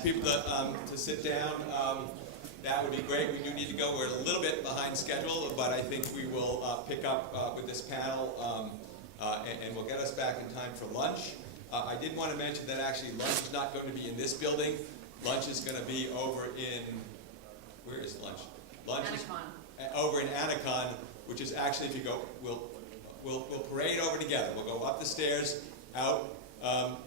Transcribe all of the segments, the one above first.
ask people to sit down. That would be great. We do need to go. We're a little bit behind schedule, but I think we will pick up with this panel, and we'll get us back in time for lunch. I did want to mention that actually lunch is not going to be in this building. Lunch is going to be over in, where is lunch? Lunch Anacon. is over in Anacon, which is actually, if you go, we'll parade over together. We'll go up the stairs, out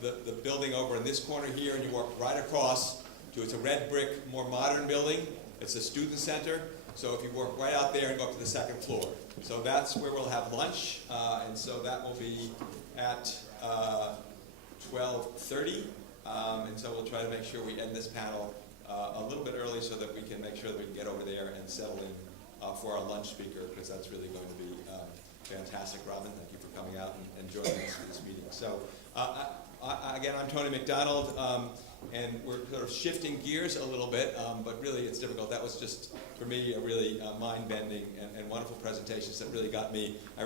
the building over in this corner here, and you walk right across to, it's a red brick, more modern building. It's a student center. So if you walk right out there and go up to the second floor. So that's where we'll have lunch, and so that will be at 12:30. And so we'll try to make sure we end this panel a little bit early so that we can make sure that we can get over there and settle in for our lunch speaker, because that's really going to be fantastic. Robin, thank you for coming out and joining us for this meeting. So again, I'm Tony McDonald, and we're sort of shifting gears a little bit, but really it's difficult. That was just, for me, a really mind-bending and wonderful presentations that really got me. I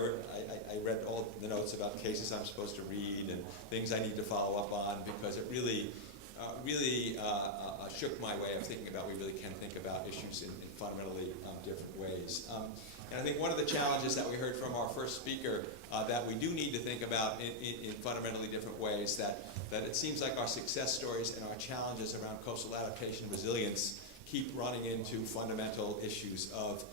read all the notes about cases I'm supposed to read and things I need to follow up on, because it really shook my way of thinking about, we really can think about issues in fundamentally different ways. And I think one of the challenges that we heard from our first speaker that we do need to think about in fundamentally different ways, that it seems like our success stories and our challenges around coastal adaptation and resilience keep running into fundamental issues of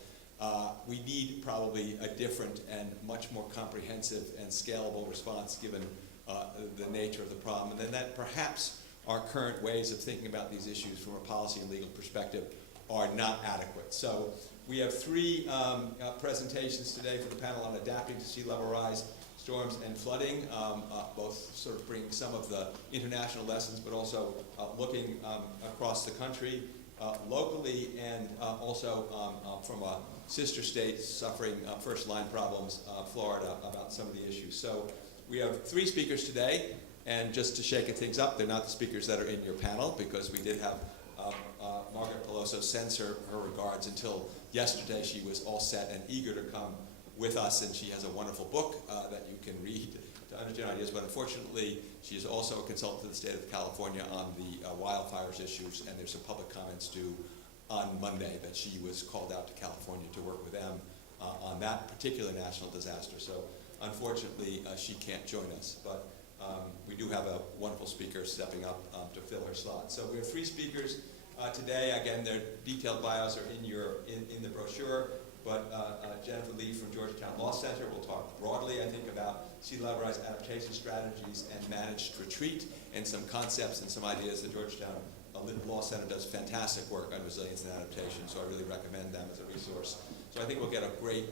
we need probably a different and much more comprehensive and scalable response given the nature of the problem, and then that perhaps our current ways of thinking about these issues from a policy and legal perspective are not adequate. So we have three presentations today for the panel on adapting to sea level rise, storms, and flooding, both sort of bringing some of the international lessons, but also looking across the country, locally, and also from a sister state suffering first-line problems, Florida, about some of the issues. So we have three speakers today, and just to shake things up, they're not the speakers that are in your panel, because we did have Margaret Peloso sends her regards. Until yesterday, she was all set and eager to come with us, and she has a wonderful book that you can read to understand ideas, but unfortunately, she is also a consultant to the state of California on the wildfires issues, and there's some public comments due on Monday that she was called out to California to work with them on that particular national disaster. So unfortunately, she can't join us, but we do have a wonderful speaker stepping up to fill her slot. So we have three speakers today. Again, their detailed bios are in the brochure, but Jennifer Lee from Georgetown Law Center will talk broadly, I think, about sea level rise adaptation strategies and managed retreat, and some concepts and some ideas. The Georgetown Law Center does fantastic work on resilience and adaptation, so I really recommend them as a resource. So I think we'll get a great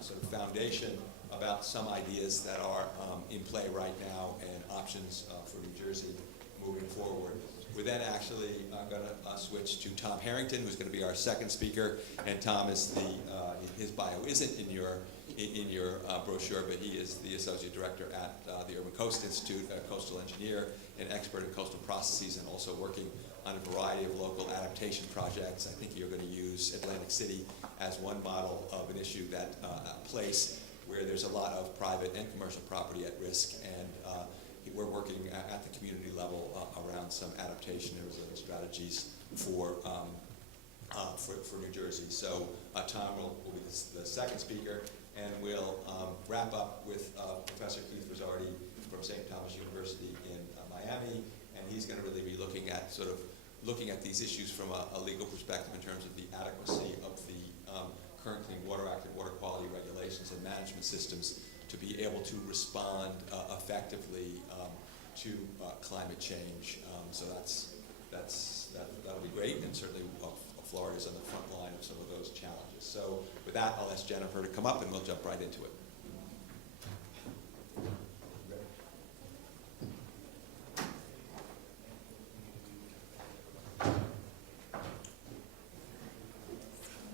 sort of foundation about some ideas that are in play right now and options for New Jersey moving forward. We're then actually going to switch to Tom Harrington, who's going to be our second speaker. And Tom is his bio isn't in your brochure, but he is the associate director at the Urban Coast Institute, a coastal engineer, an expert in coastal processes, and also working on a variety of local adaptation projects. I think you're going to use Atlantic City as one model of an issue, that a place where there's a lot of private and commercial property at risk, and we're working at the community level around some adaptation and resilience strategies for New Jersey. So Tom will be the second speaker, and we'll wrap up with Professor Keith Rizzardi from St. Thomas University in Miami, and he's going to really be looking at these issues from a legal perspective in terms of the adequacy of the current Clean Water Act and water quality regulations and management systems to be able to respond effectively to climate change. So that'll be great, and certainly Florida is on the front line of some of those challenges. So with that, I'll ask Jennifer to come up, and we'll jump right into it. Good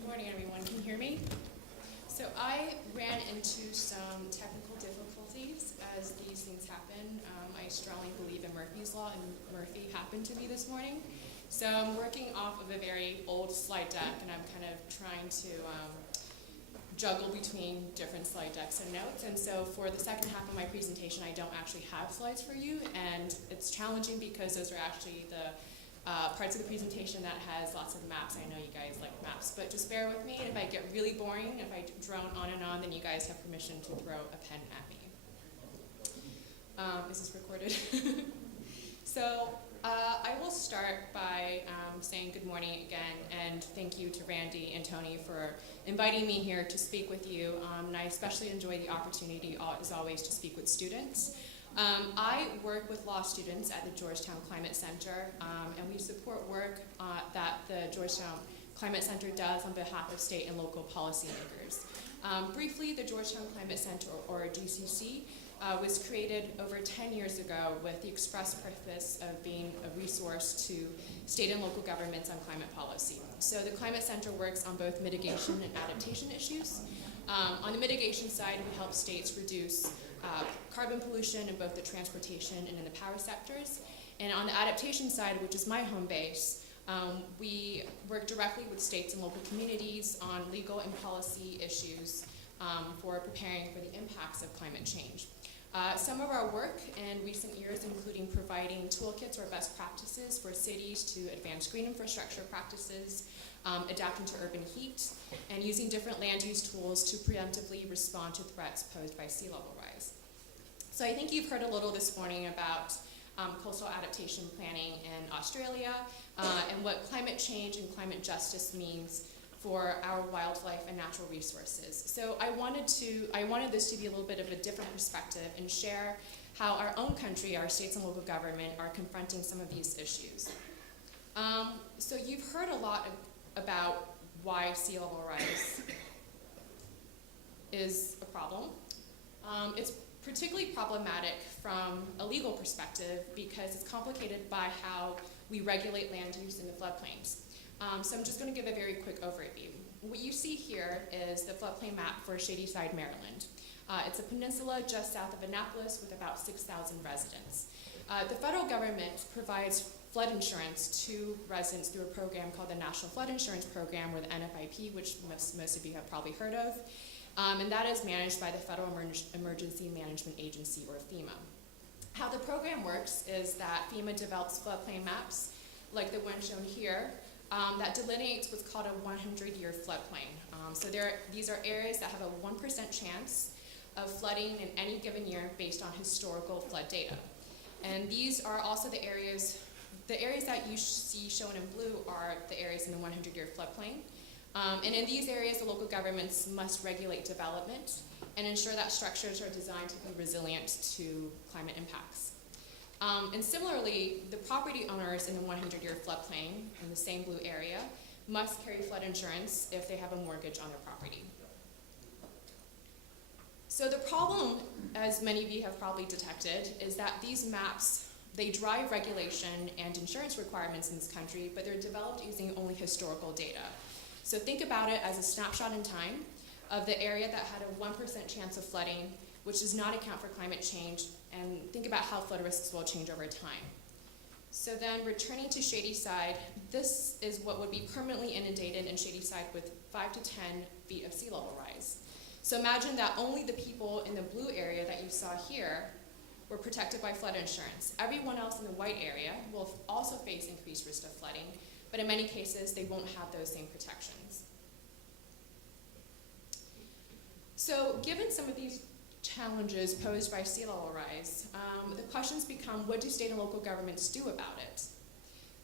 morning, everyone. Can you hear me? So I ran into some technical difficulties as these things happen. I strongly believe in Murphy's Law, and Murphy happened to me this morning. So I'm working off of a very old slide deck, and I'm kind of trying to juggle between different slide decks and notes. And so for the second half of my presentation, I don't actually have slides for you, and it's challenging because those are actually the parts of the presentation that has lots of maps. I know you guys like maps, but just bear with me. If I get really boring, if I drone on and on, then you guys have permission to throw a pen at me. Is this recorded? So I will start by saying good morning again, and thank you to Randy and Tony for inviting me here to speak with you. And I especially enjoy the opportunity, as always, to speak with students. I work with law students at the Georgetown Climate Center, and we support work that the Georgetown Climate Center does on behalf of state and local policymakers. Briefly, the Georgetown Climate Center, or GCC, was created over 10 years ago with the express purpose of being a resource to state and local governments on climate policy. So the Climate Center works on both mitigation and adaptation issues. On the mitigation side, we help states reduce carbon pollution in both the transportation and in the power sectors. And on the adaptation side, which is my home base, we work directly with states and local communities on legal and policy issues for preparing for the impacts of climate change. Some of our work in recent years, including providing toolkits or best practices for cities to advance green infrastructure practices, adapting to urban heat, and using different land use tools to preemptively respond to threats posed by sea level rise. So I think you've heard a little this morning about coastal adaptation planning in Australia and what climate change and climate justice means for our wildlife and natural resources. So I wanted this to be a little bit of a different perspective and share how our own country, our states and local government, are confronting some of these issues. So you've heard a lot about why sea level rise is a problem. It's particularly problematic from a legal perspective because it's complicated by how we regulate land use in the floodplains. So I'm just going to give a very quick overview. What you see here is the floodplain map for Shadyside, Maryland. It's a peninsula just south of Annapolis with about 6,000 residents. The federal government provides flood insurance to residents through a program called the National Flood Insurance Program, or the NFIP, which most of you have probably heard of. And that is managed by the Federal Emergency Management Agency, or FEMA. How the program works is that FEMA develops floodplain maps, like the one shown here, that delineates what's called a 100-year floodplain. So these are areas that have a 1% chance of flooding in any given year based on historical flood data. And these are also the areas that you see shown in blue are the areas in the 100-year floodplain. And in these areas, the local governments must regulate development and ensure that structures are designed to be resilient to climate impacts. And similarly, the property owners in the 100-year floodplain in the same blue area must carry flood insurance if they have a mortgage on their property. So the problem, as many of you have probably detected, is that these maps, they drive regulation and insurance requirements in this country, but they're developed using only historical data. So think about it as a snapshot in time of the area that had a 1% chance of flooding, which does not account for climate change, and think about how flood risks will change over time. So then returning to Shadyside, this is what would be permanently inundated in Shadyside with 5 to 10 feet of sea level rise. So imagine that only the people in the blue area that you saw here were protected by flood insurance. Everyone else in the white area will also face increased risk of flooding, but in many cases, they won't have those same protections. So given some of these challenges posed by sea level rise, the questions become, what do state and local governments do about it?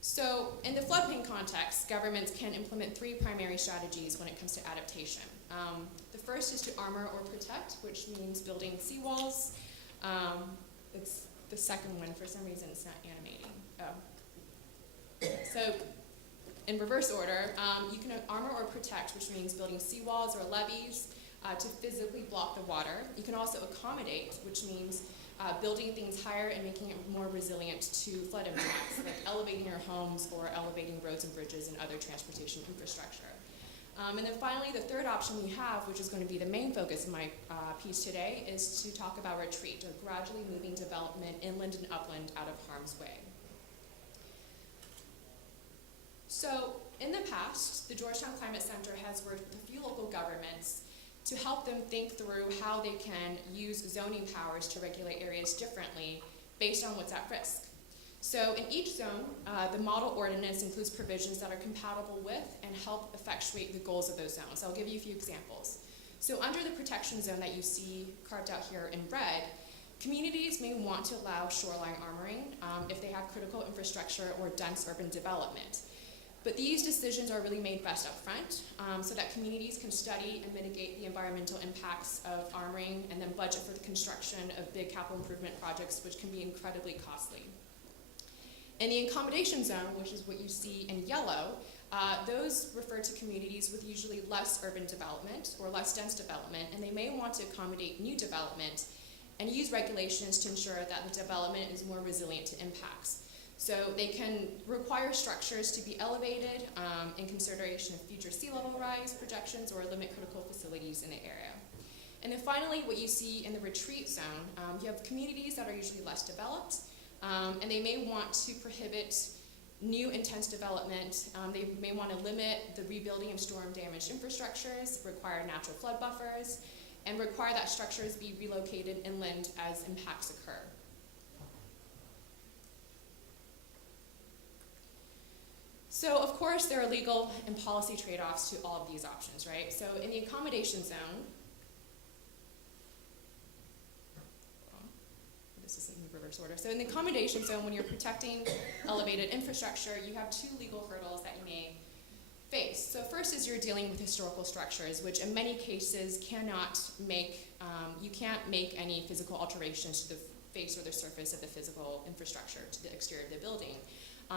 So in the floodplain context, governments can implement 3 primary strategies when it comes to adaptation. The first is to armor or protect, which means building seawalls. It's the second one, for some reason it's not animating. So in reverse order, you can armor or protect, which means building seawalls or levees to physically block the water. You can also accommodate, which means building things higher and making it more resilient to flood impacts, like elevating your homes or elevating roads and bridges and other transportation infrastructure. And then finally, the third option we have, which is going to be the main focus of my piece today, is to talk about retreat, or gradually moving development inland and upland out of harm's way. So in the past, the Georgetown Climate Center has worked with a few local governments to help them think through how they can use zoning powers to regulate areas differently based on what's at risk. So in each zone, the model ordinance includes provisions that are compatible with and help effectuate the goals of those zones. I'll give you a few examples. So under the protection zone that you see carved out here in red, communities may want to allow shoreline armoring if they have critical infrastructure or dense urban development. But these decisions are really made best up front so that communities can study and mitigate the environmental impacts of armoring and then budget for the construction of big capital improvement projects, which can be incredibly costly. In the accommodation zone, which is what you see in yellow, those refer to communities with usually less urban development or less dense development, and they may want to accommodate new development and use regulations to ensure that the development is more resilient to impacts. So they can require structures to be elevated in consideration of future sea level rise projections or limit critical facilities in the area. And then finally, what you see in the retreat zone, you have communities that are usually less developed, and they may want to prohibit new intense development. They may want to limit the rebuilding of storm damaged infrastructures, require natural flood buffers, and require that structures be relocated inland as impacts occur. So of course there are legal and policy trade-offs to all of these options, right? So in the accommodation zone, this is in reverse order. So in the accommodation zone, when you're protecting elevated infrastructure, you have two legal hurdles that you may face. So first is you're dealing with historical structures, which in many cases cannot make, you can't make any physical alterations to the face or the surface of the physical infrastructure, to the exterior of the building.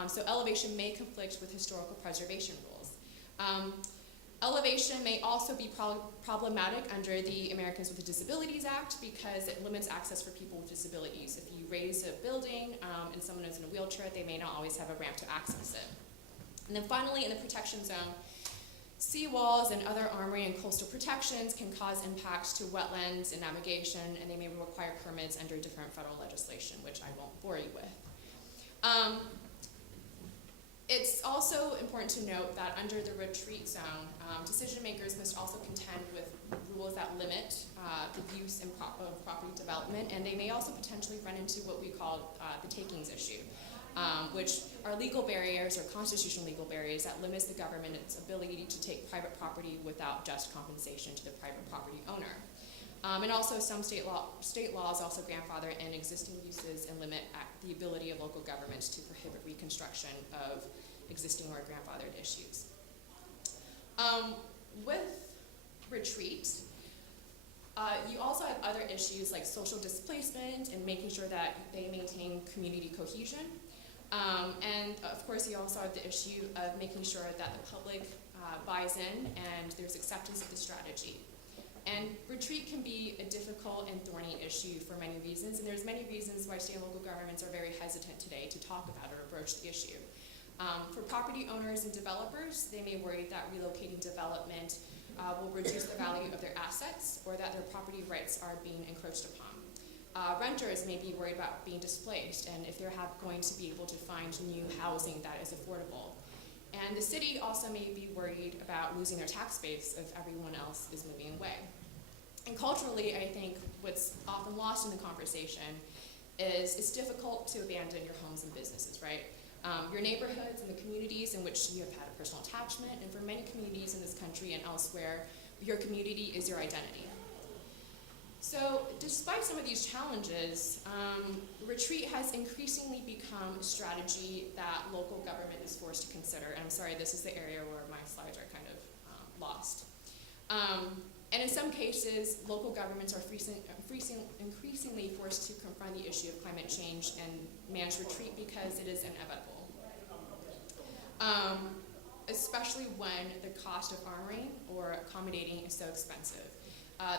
So elevation may conflict with historical preservation rules. Elevation may also be problematic under the Americans with Disabilities Act because it limits access for people with disabilities. If you raise a building and someone is in a wheelchair, they may not always have a ramp to access it. And then finally, in the protection zone, seawalls and other armory and coastal protections can cause impacts to wetlands and navigation, and they may require permits under different federal legislation, which I won't bore you with. It's also important to note that under the retreat zone, decision makers must also contend with rules that limit the use of property development, and they may also potentially run into what we call the takings issue, which are legal barriers or constitutional legal barriers that limits the government's ability to take private property without just compensation to the private property owner. And also some state laws also grandfather in existing uses and limit the ability of local governments to prohibit reconstruction of existing or grandfathered issues. With retreat, you also have other issues like social displacement and making sure that they maintain community cohesion. And of course, you also have the issue of making sure that the public buys in and there's acceptance of the strategy. And retreat can be a difficult and thorny issue for many reasons, and there's many reasons why state and local governments are very hesitant today to talk about or broach the issue. For property owners and developers, they may worry that relocating development will reduce the value of their assets or that their property rights are being encroached upon. Renters may be worried about being displaced and if they're going to be able to find new housing that is affordable. And the city also may be worried about losing their tax base if everyone else is moving away. And culturally, I think what's often lost in the conversation is it's difficult to abandon your homes and businesses, right? Your neighborhoods and the communities in which you have had a personal attachment, and for many communities in this country and elsewhere, your community is your identity. So despite some of these challenges, retreat has increasingly become a strategy that local government is forced to consider. And I'm sorry, this is the area where my slides are kind of lost. And in some cases, local governments are increasingly forced to confront the issue of climate change and manage retreat because it is inevitable. Especially when the cost of armoring or accommodating is so expensive.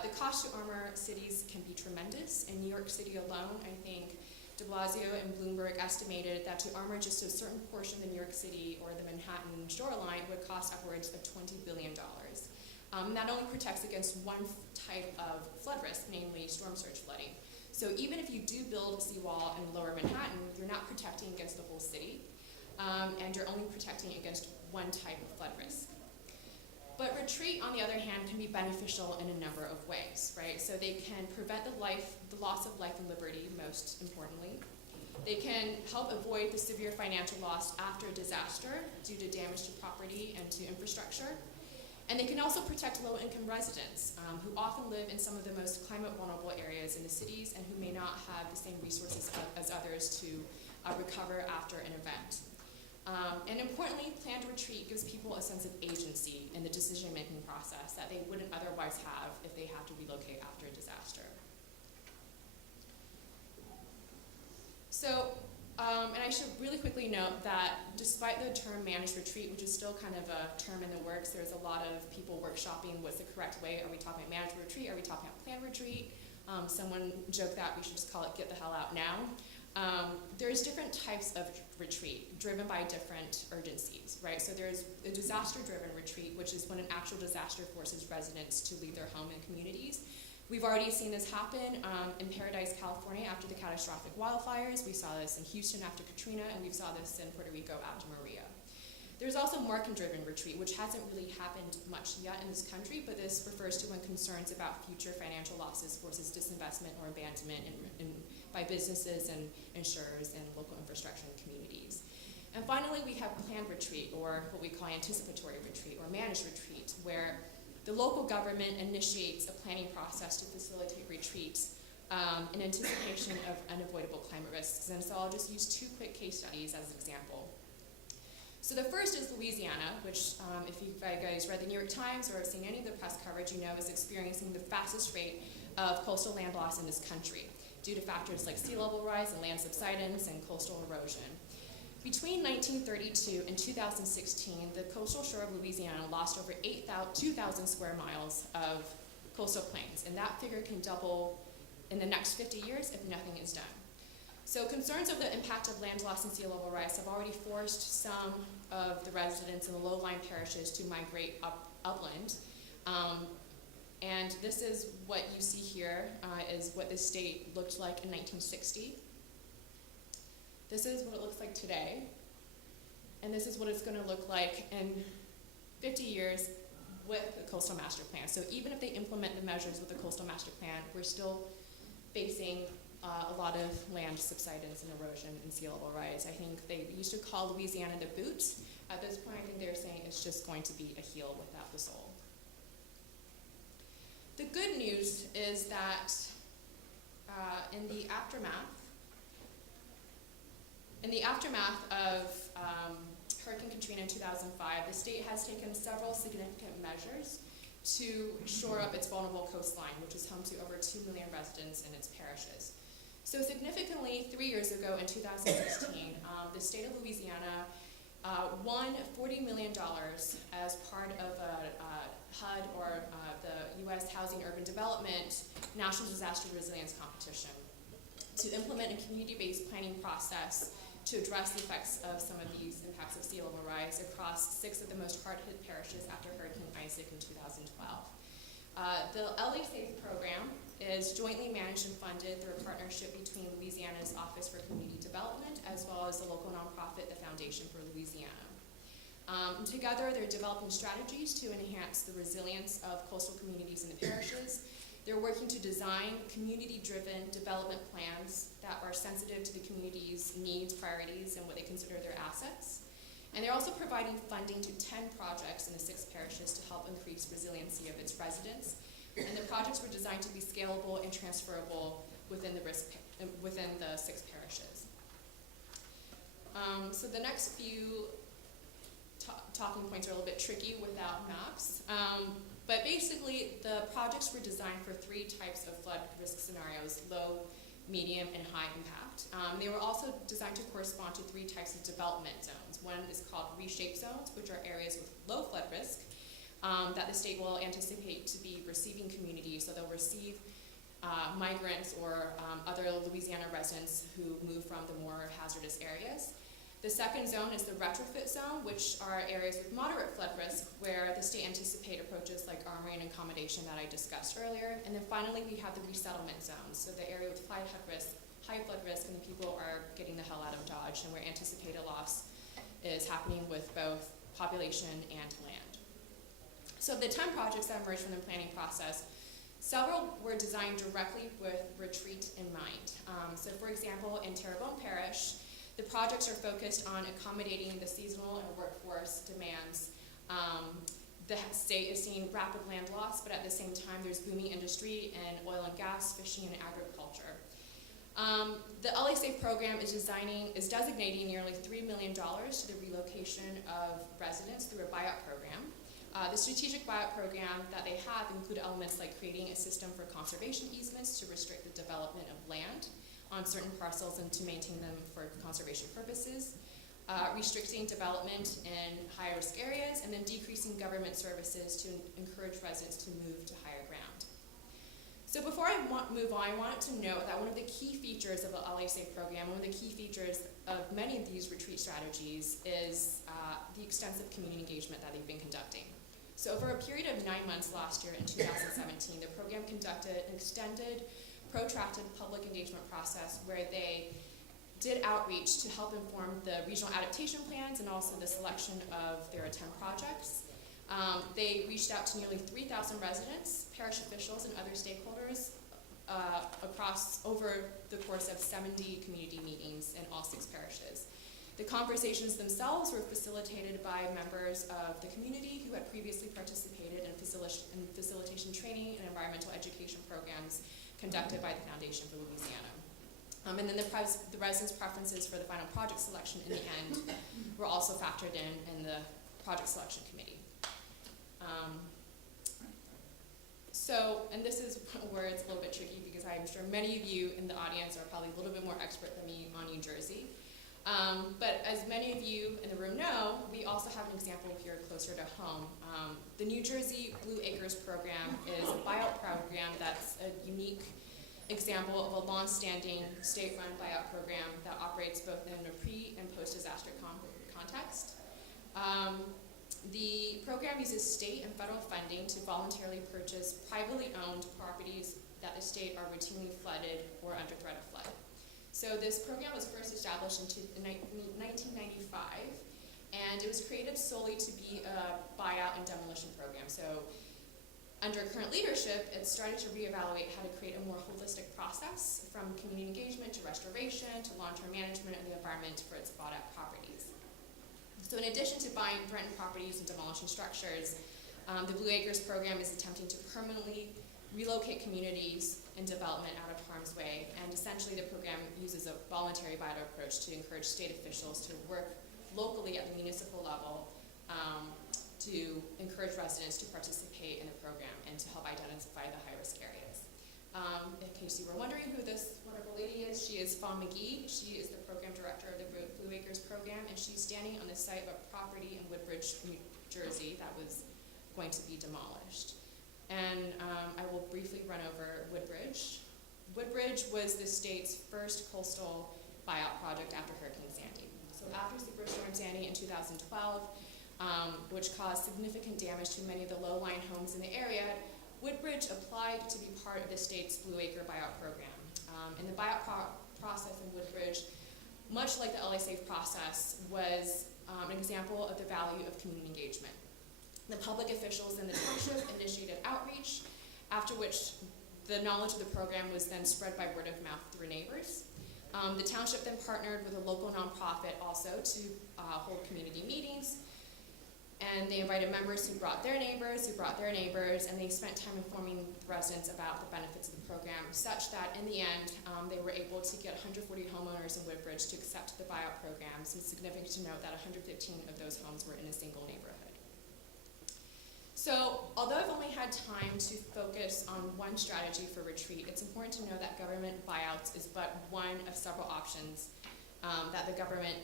The cost to armor cities can be tremendous. In New York City alone, I think de Blasio and Bloomberg estimated that to armor just a certain portion of the New York City or the Manhattan shoreline would cost upwards of $20 billion. That only protects against one type of flood risk, namely storm surge flooding. So even if you do build a seawall in lower Manhattan, you're not protecting against the whole city, and you're only protecting against one type of flood risk. But retreat, on the other hand, can be beneficial in a number of ways, right? So they can prevent the loss of life and liberty, most importantly. They can help avoid the severe financial loss after a disaster due to damage to property and to infrastructure. And they can also protect low-income residents who often live in some of the most climate-vulnerable areas in the cities and who may not have the same resources as others to recover after an event. And importantly, planned retreat gives people a sense of agency in the decision-making process that they wouldn't otherwise have if they have to relocate after a disaster. So, and I should really quickly note that despite the term managed retreat, which is still kind of a term in the works, there's a lot of people workshopping what's the correct way. Are we talking about managed retreat? Are we talking about planned retreat? Someone joked that we should just call it get the hell out now. There's different types of retreat driven by different urgencies, right? So there's a disaster-driven retreat, which is when an actual disaster forces residents to leave their home and communities. We've already seen this happen in Paradise, California after the catastrophic wildfires. We saw this in Houston after Katrina, and we saw this in Puerto Rico after Maria. There's also market-driven retreat, which hasn't really happened much yet in this country, but this refers to when concerns about future financial losses forces disinvestment or abandonment by businesses and insurers and local infrastructure and communities. And finally, we have planned retreat, or what we call anticipatory retreat, or managed retreat, where the local government initiates a planning process to facilitate retreats in anticipation of unavoidable climate risks. And so I'll just use two quick case studies as an example. So the first is Louisiana, which if you guys read the New York Times or have seen any of the press coverage, you know is experiencing the fastest rate of coastal land loss in this country due to factors like sea level rise and land subsidence and coastal erosion. Between 1932 and 2016, the coastal shore of Louisiana lost over 2,000 square miles of coastal plains, and that figure can double in the next 50 years if nothing is done. So concerns of the impact of land loss and sea level rise have already forced some of the residents in the low-lying parishes to migrate upland. And this is what you see here is what the state looked like in 1960. This is what it looks like today. And this is what it's going to look like in 50 years with the Coastal Master Plan. So even if they implement the measures with the Coastal Master Plan, we're still facing a lot of land subsidence and erosion and sea level rise. I think they used to call Louisiana the boot. At this point, I think they're saying it's just going to be a heel without the soul. The good news is that in the aftermath of Hurricane Katrina in 2005, the state has taken several significant measures to shore up its vulnerable coastline, which is home to over 2 million residents in its parishes. So significantly, 3 years ago in 2016, the state of Louisiana won $40 million as part of a HUD, or the U.S. Housing Urban Development National Disaster Resilience Competition, to implement a community-based planning process to address the effects of some of these impacts of sea level rise across 6 of the most hard-hit parishes after Hurricane Isaac in 2012. The LA Safe program is jointly managed and funded through a partnership between Louisiana's Office for Community Development as well as the local nonprofit, the Foundation for Louisiana. Together, they're developing strategies to enhance the resilience of coastal communities in the parishes. They're working to design community-driven development plans that are sensitive to the community's needs, priorities, and what they consider their assets. And they're also providing funding to 10 projects in the 6 parishes to help increase resiliency of its residents. And the projects were designed to be scalable and transferable within the 6 parishes. So the next few talking points are a little bit tricky without maps. But basically, the projects were designed for 3 types of flood risk scenarios: low, medium, and high impact. They were also designed to correspond to 3 types of development zones. One is called Reshape Zones, which are areas with low flood risk that the state will anticipate to be receiving communities, so they'll receive migrants or other Louisiana residents who move from the more hazardous areas. The second zone is the retrofit zone, which are areas with moderate flood risk where the state anticipate approaches like armoring and accommodation that I discussed earlier. And then finally, we have the resettlement zones, so the area with high flood risk, and the people are getting the hell out of Dodge, and where anticipated loss is happening with both population and land. So the 10 projects that emerged from the planning process Several were designed directly with retreat in mind. So for example, in Terrebonne Parish, the projects are focused on accommodating the seasonal and workforce demands. The state is seeing rapid land loss, but at the same time there's booming industry in oil and gas, fishing, and agriculture. The LA Safe program is designating nearly $3 million to the relocation of residents through a buyout program. The strategic buyout program that they have include elements like creating a system for conservation easements to restrict the development of land on certain parcels and to maintain them for conservation purposes, restricting development in high-risk areas, and then decreasing government services to encourage residents to move to higher ground. So before I move on, I wanted to note that one of the key features of the LA Safe program, one of the key features of many of these retreat strategies is the extensive community engagement that they've been conducting. So over a period of 9 months last year in 2017, the program conducted an extended, protracted public engagement process where they did outreach to help inform the regional adaptation plans and also the selection of their attempt projects. They reached out to nearly 3,000 residents, parish officials, and other stakeholders over the course of 70 community meetings in all 6 parishes. The conversations themselves were facilitated by members of the community who had previously participated in facilitation training and environmental education programs conducted by the Foundation for Louisiana. And then the residents' preferences for the final project selection in the end were also factored in the project selection committee. And this is where it's a little bit tricky because I'm sure many of you in the audience are probably a little bit more expert than me on New Jersey. But as many of you in the room know, we also have an example here closer to home. The New Jersey Blue Acres program is a buyout program that's a unique example of a long-standing state-run buyout program that operates both in a pre- and post-disaster context. The program uses state and federal funding to voluntarily purchase privately owned properties that the state are routinely flooded or under threat of flood. So this program was first established in 1995, and it was created solely to be a buyout and demolition program. So under current leadership, it started to reevaluate how to create a more holistic process from community engagement to restoration to long-term management of the environment for its bought-out properties. So in addition to buying threatened properties and demolishing structures, the Blue Acres program is attempting to permanently relocate communities and development out of harm's way, and essentially the program uses a voluntary buyout approach to encourage state officials to work locally at the municipal level to encourage residents to participate in the program and to help identify the high-risk areas. In case you were wondering who this wonderful lady is, she is Fawn McGee. She is the program director of the Blue Acres program, and she's standing on the site of a property in Woodbridge, New Jersey that was going to be demolished. And I will briefly run over Woodbridge. Woodbridge was the state's first coastal buyout project after Hurricane Sandy. So after Superstorm Sandy in 2012, which caused significant damage to many of the low-lying homes in the area, Woodbridge applied to be part of the state's Blue Acre buyout program. And the buyout process in Woodbridge, much like the LA Safe process, was an example of the value of community engagement. The public officials in the township initiated outreach, after which the knowledge of the program was then spread by word of mouth through neighbors. The township then partnered with a local nonprofit also to hold community meetings, and they invited members who brought their neighbors, and they spent time informing residents about the benefits of the program, such that in the end, they were able to get 140 homeowners in Woodbridge to accept the buyout programs. It's significant to note that 115 of those homes were in a single neighborhood. So, although I've only had time to focus on one strategy for retreat, it's important to know that government buyouts is but one of several options that the government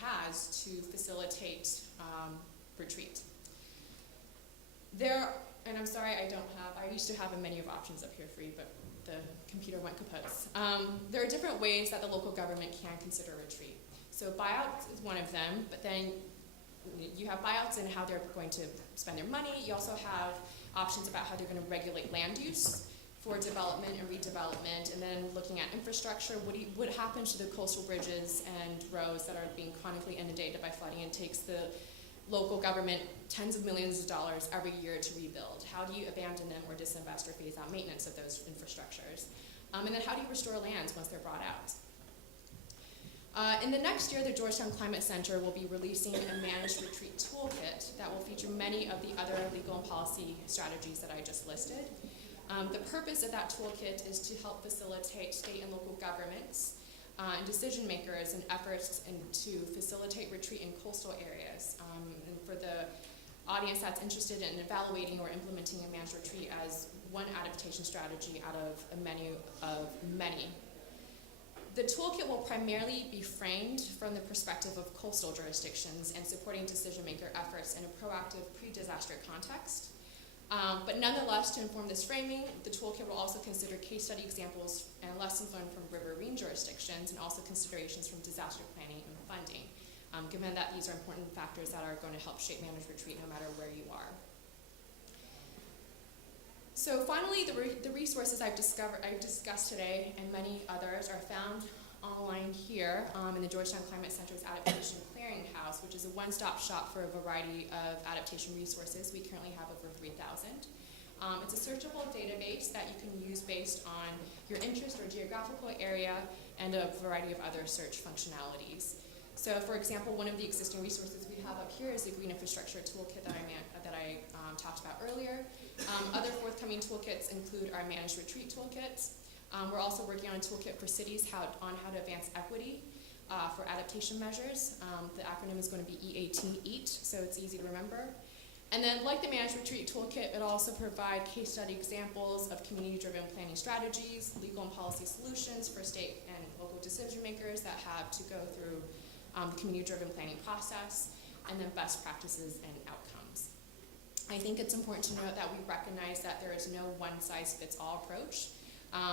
has to facilitate retreat. And I'm sorry I used to have a menu of options up here for you, but the computer went kaput. There are different ways that the local government can consider retreat. So buyouts is one of them, but then you have buyouts and how they're going to spend their money. You also have options about how they're going to regulate land use for development and redevelopment, and then looking at infrastructure. What happens to the coastal bridges and roads that are being chronically inundated by flooding? It takes the local government tens of millions of dollars every year to rebuild? How do you abandon them or disinvest or phase out maintenance of those infrastructures? And then how do you restore lands once they're brought out? In the next year, the Georgetown Climate Center will be releasing a managed retreat toolkit that will feature many of the other legal and policy strategies that I just listed. The purpose of that toolkit is to help facilitate state and local governments and decision makers in efforts to facilitate retreat in coastal areas. And for the audience that's interested in evaluating or implementing a managed retreat as one adaptation strategy out of a menu of many. The toolkit will primarily be framed from the perspective of coastal jurisdictions and supporting decision-maker efforts in a proactive pre-disaster context. But nonetheless, to inform this framing, the toolkit will also consider case study examples and lessons learned from riverine jurisdictions and also considerations from disaster planning and funding, given that these are important factors that are going to help shape managed retreat no matter where you are. So finally, the resources I've discussed today and many others are found online here in the Georgetown Climate Center's Adaptation Clearinghouse, which is a one-stop shop for a variety of adaptation resources. We currently have over 3,000. It's a searchable database that you can use based on your interest or geographical area and a variety of other search functionalities. So for example, one of the existing resources we have up here is the Green Infrastructure Toolkit that I talked about earlier. Other forthcoming toolkits include our Managed Retreat Toolkits. We're also working on a toolkit for cities on how to advance equity for adaptation measures. The acronym is going to be EAT, so it's easy to remember. And then like the Managed Retreat Toolkit, it'll also provide case study examples of community-driven planning strategies, legal and policy solutions for state and local decision makers that have to go through the community-driven planning process, and then best practices and outcomes. I think it's important to note that we recognize that there is no one-size-fits-all approach.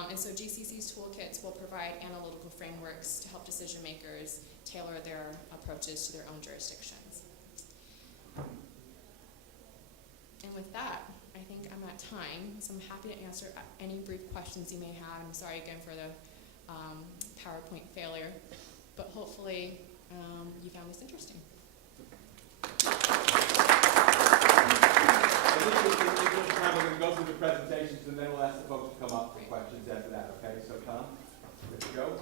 And so GCC's toolkits will provide analytical frameworks to help decision makers tailor their approaches to their own jurisdictions. And with that, I think I'm at time, so I'm happy to answer any brief questions you may have. I'm sorry again for the PowerPoint failure, but hopefully you found this interesting. We're going to go through the presentations and then we'll ask the folks to come up for questions after that, okay? So Tom, good to go.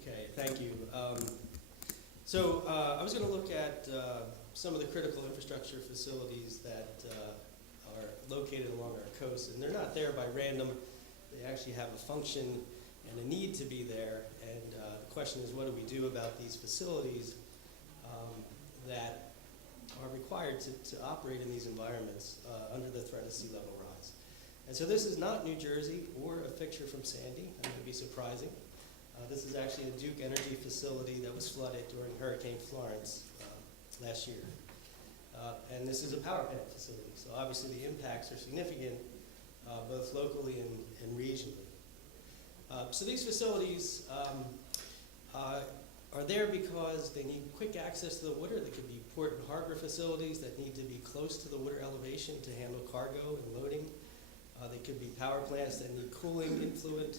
Okay, thank you. I was going to look at some of the critical infrastructure facilities that are located along our coast, and they're not there by random. They actually have a function and a need to be there, and the question is, what do we do about these facilities that are required to operate in these environments under the threat of sea level rise? And so this is not New Jersey or a picture from Sandy. That would be surprising. This is actually a Duke Energy facility that was flooded during Hurricane Florence last year. And this is a power plant facility, so obviously the impacts are significant both locally and regionally. So these facilities are there because they need quick access to the water. They could be port and harbor facilities that need to be close to the water elevation to handle cargo and loading. They could be power plants that need cooling influent,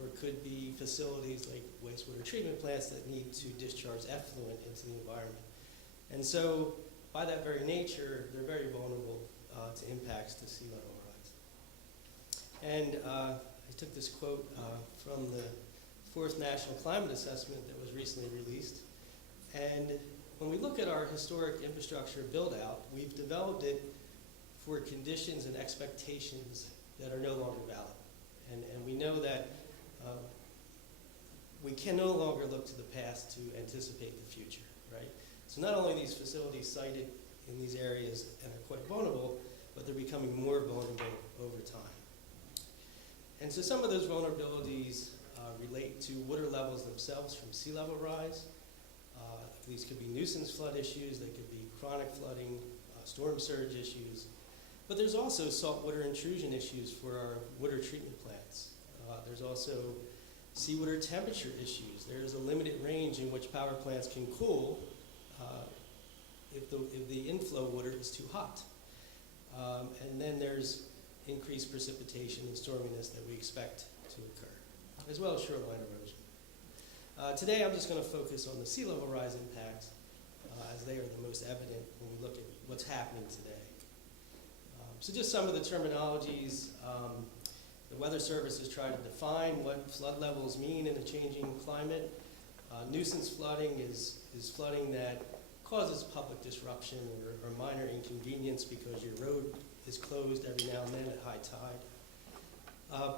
or it could be facilities like wastewater treatment plants that need to discharge effluent into the environment. And so, by that very nature, they're very vulnerable to impacts to sea level rise. And I took this quote from the 4th National Climate Assessment that was recently released. And when we look at our historic infrastructure build-out, we've developed it for conditions and expectations that are no longer valid. And we know that we can no longer look to the past to anticipate the future, right? So not only are these facilities sited in these areas and are quite vulnerable, but they're becoming more vulnerable over time. And so some of those vulnerabilities relate to water levels themselves from sea level rise. These could be nuisance flood issues, they could be chronic flooding, storm surge issues, but there's also saltwater intrusion issues for our water treatment plants. There's also seawater temperature issues. There's a limited range in which power plants can cool if the inflow water is too hot. And then there's increased precipitation and storminess that we expect to occur, as well as shoreline erosion. Today I'm just going to focus on the sea level rise impacts as they are the most evident when we look at what's happening today. So just some of the terminologies. The Weather Service has tried to define what flood levels mean in a changing climate. Nuisance flooding is flooding that causes public disruption or minor inconvenience because your road is closed every now and then at high tide.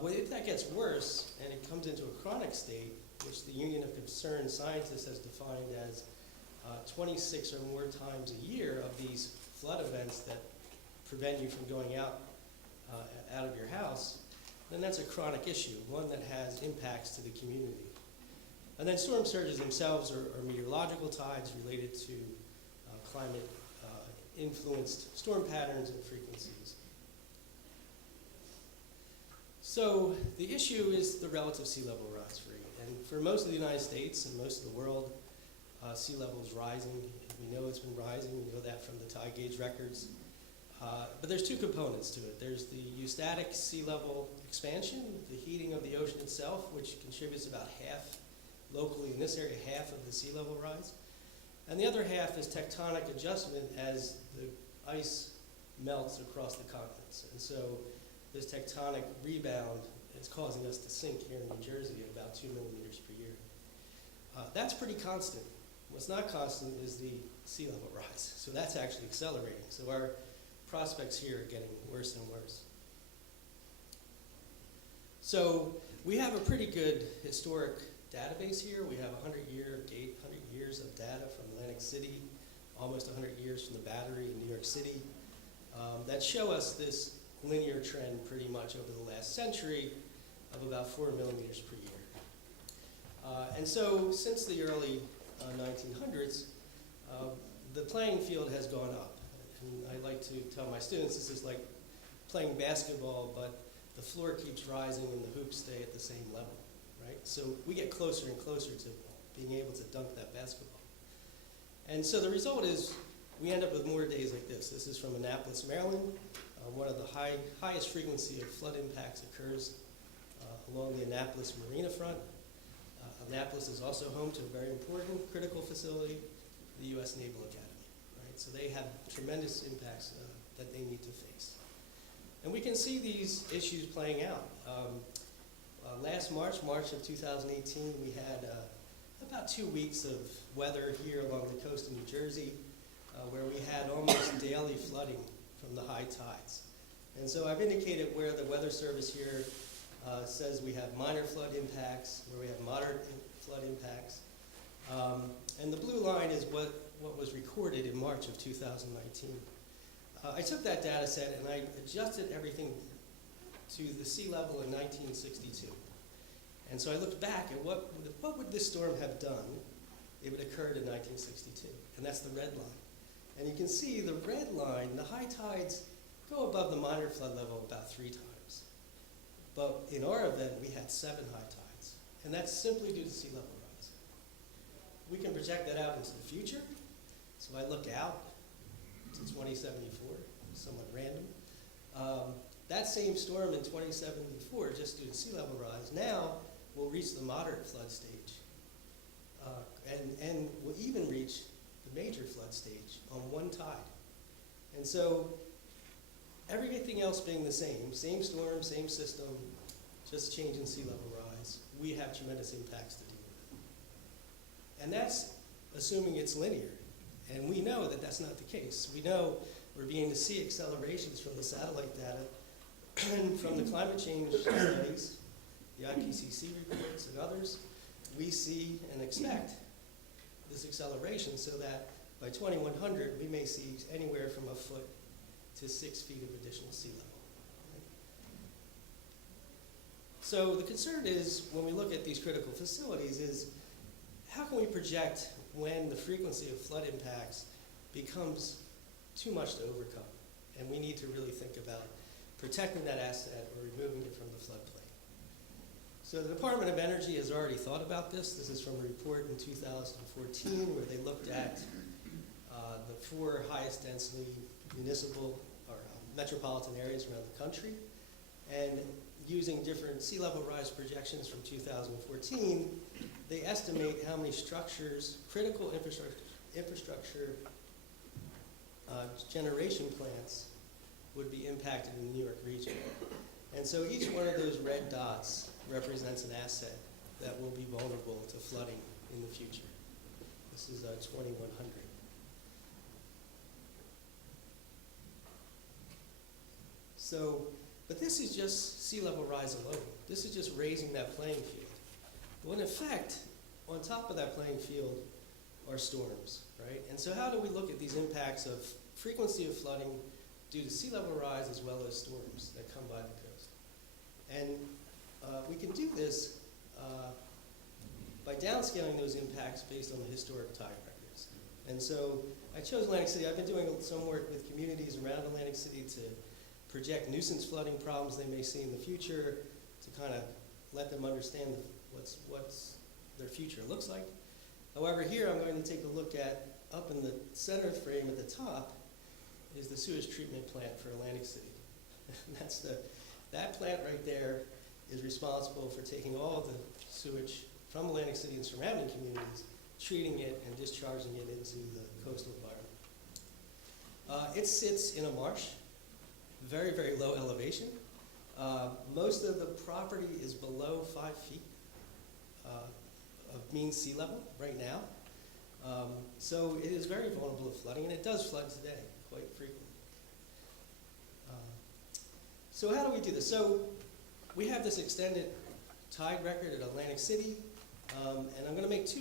Well, if that gets worse and it comes into a chronic state, which the Union of Concerned Scientists has defined as 26 or more times a year of these flood events that prevent you from going out of your house, then that's a chronic issue, one that has impacts to the community. And then storm surges themselves are meteorological tides related to climate influenced storm patterns and frequencies. So the issue is the relative sea level rise rate. And for most of the United States and most of the world, sea level is rising. We know it's been rising. We know that from the tide gauge records. But there's two components to it. There's the eustatic sea level expansion, the heating of the ocean itself, which contributes about half, locally in this area, half of the sea level rise. And the other half is tectonic adjustment as the ice melts across the continents. And so this tectonic rebound is causing us to sink here in New Jersey at about 2 millimeters per year. That's pretty constant. What's not constant is the sea level rise. So that's actually accelerating. So our prospects here are getting worse and worse. So we have a pretty good historic database here. We have 100 years of data from Atlantic City, almost 100 years from the Battery in New York City, that show us this linear trend pretty much over the last century of about 4 millimeters per year. And so since the early 1900s, the playing field has gone up. And I like to tell my students this is like playing basketball, but the floor keeps rising and the hoops stay at the same level, right? So we get closer and closer to being able to dunk that basketball. And so the result is we end up with more days like this. This is from Annapolis, Maryland. One of the highest frequency of flood impacts occurs along the Annapolis Marina front. Annapolis is also home to a very important critical facility, the U.S. Naval Academy. Right? So they have tremendous impacts that they need to face. And we can see these issues playing out. Last March of 2018, we had about 2 weeks of weather here along the coast of New Jersey where we had almost daily flooding from the high tides. And so I've indicated where the Weather Service here says we have minor flood impacts, where we have moderate flood impacts. And the blue line is what was recorded in March of 2019. I took that data set and I adjusted everything to the sea level in 1962. And so I looked back at what would this storm have done if it occurred in 1962. And that's the red line. And you can see the red line, the high tides go above the minor flood level about 3 times. But in our event, we had 7 high tides. And that's simply due to sea level rise. We can project that out into the future. So I look out to 2074, somewhat random. That same storm in 2074, just due to sea level rise, now will reach the moderate flood stage. And will even reach the major flood stage on one tide. And so everything else being the same storm, same system, just change in sea level rise, we have tremendous impacts to deal with. And that's assuming it's linear. And we know that that's not the case. We know we're beginning to see accelerations from the satellite data and from the climate change studies, the IPCC reports and others. We see and expect this acceleration so that by 2100, we may see anywhere from a foot to 6 feet of additional sea level. Right? So the concern is, when we look at these critical facilities, is how can we project when the frequency of flood impacts becomes too much to overcome. And we need to really think about protecting that asset or removing it from the floodplain. So the Department of Energy has already thought about this. This is from a report in 2014 where they looked at the 4 highest density municipal or metropolitan areas around the country. And using different sea level rise projections from 2014, they estimate how many structures, critical infrastructure generation plants would be impacted in the New York region. And so each one of those red dots represents an asset that will be vulnerable to flooding in the future. This is 2100. So, but this is just sea level rise alone. This is just raising that playing field. Well, in effect, on top of that playing field are storms, right? And so how do we look at these impacts of frequency of flooding due to sea level rise as well as storms that come by the coast? And we can do this by downscaling those impacts based on the historic tide records. And so I chose Atlantic City. I've been doing some work with communities around Atlantic City to project nuisance flooding problems they may see in the future, to kind of let them understand what's their future looks like. However, here I'm going to take a look at, up in the center frame at the top, is the sewage treatment plant for Atlantic City. That plant right there is responsible for taking all the sewage from Atlantic City and surrounding communities, treating it and discharging it into the coastal environment. It sits in a marsh, very, very low elevation. Most of the property is below 5 feet of mean sea level right now. So it is very vulnerable to flooding, and it does flood today quite frequently. So how do we do this? So we have this extended tide record at Atlantic City, and I'm going to make 2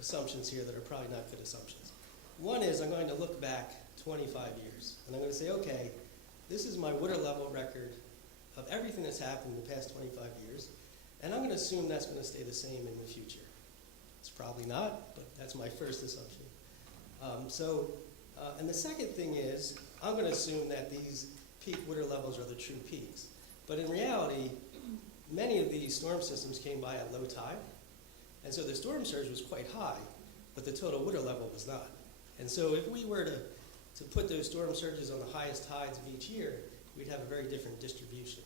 assumptions here that are probably not good assumptions. One is I'm going to look back 25 years, and I'm going to say, okay, this is my water level record of everything that's happened in the past 25 years, and I'm going to assume that's going to stay the same in the future. It's probably not, but that's my first assumption. And the second thing is, I'm going to assume that these peak water levels are the true peaks. But in reality, many of these storm systems came by at low tide, and so the storm surge was quite high, but the total water level was not. And so if we were to put those storm surges on the highest tides of each year, we'd have a very different distribution.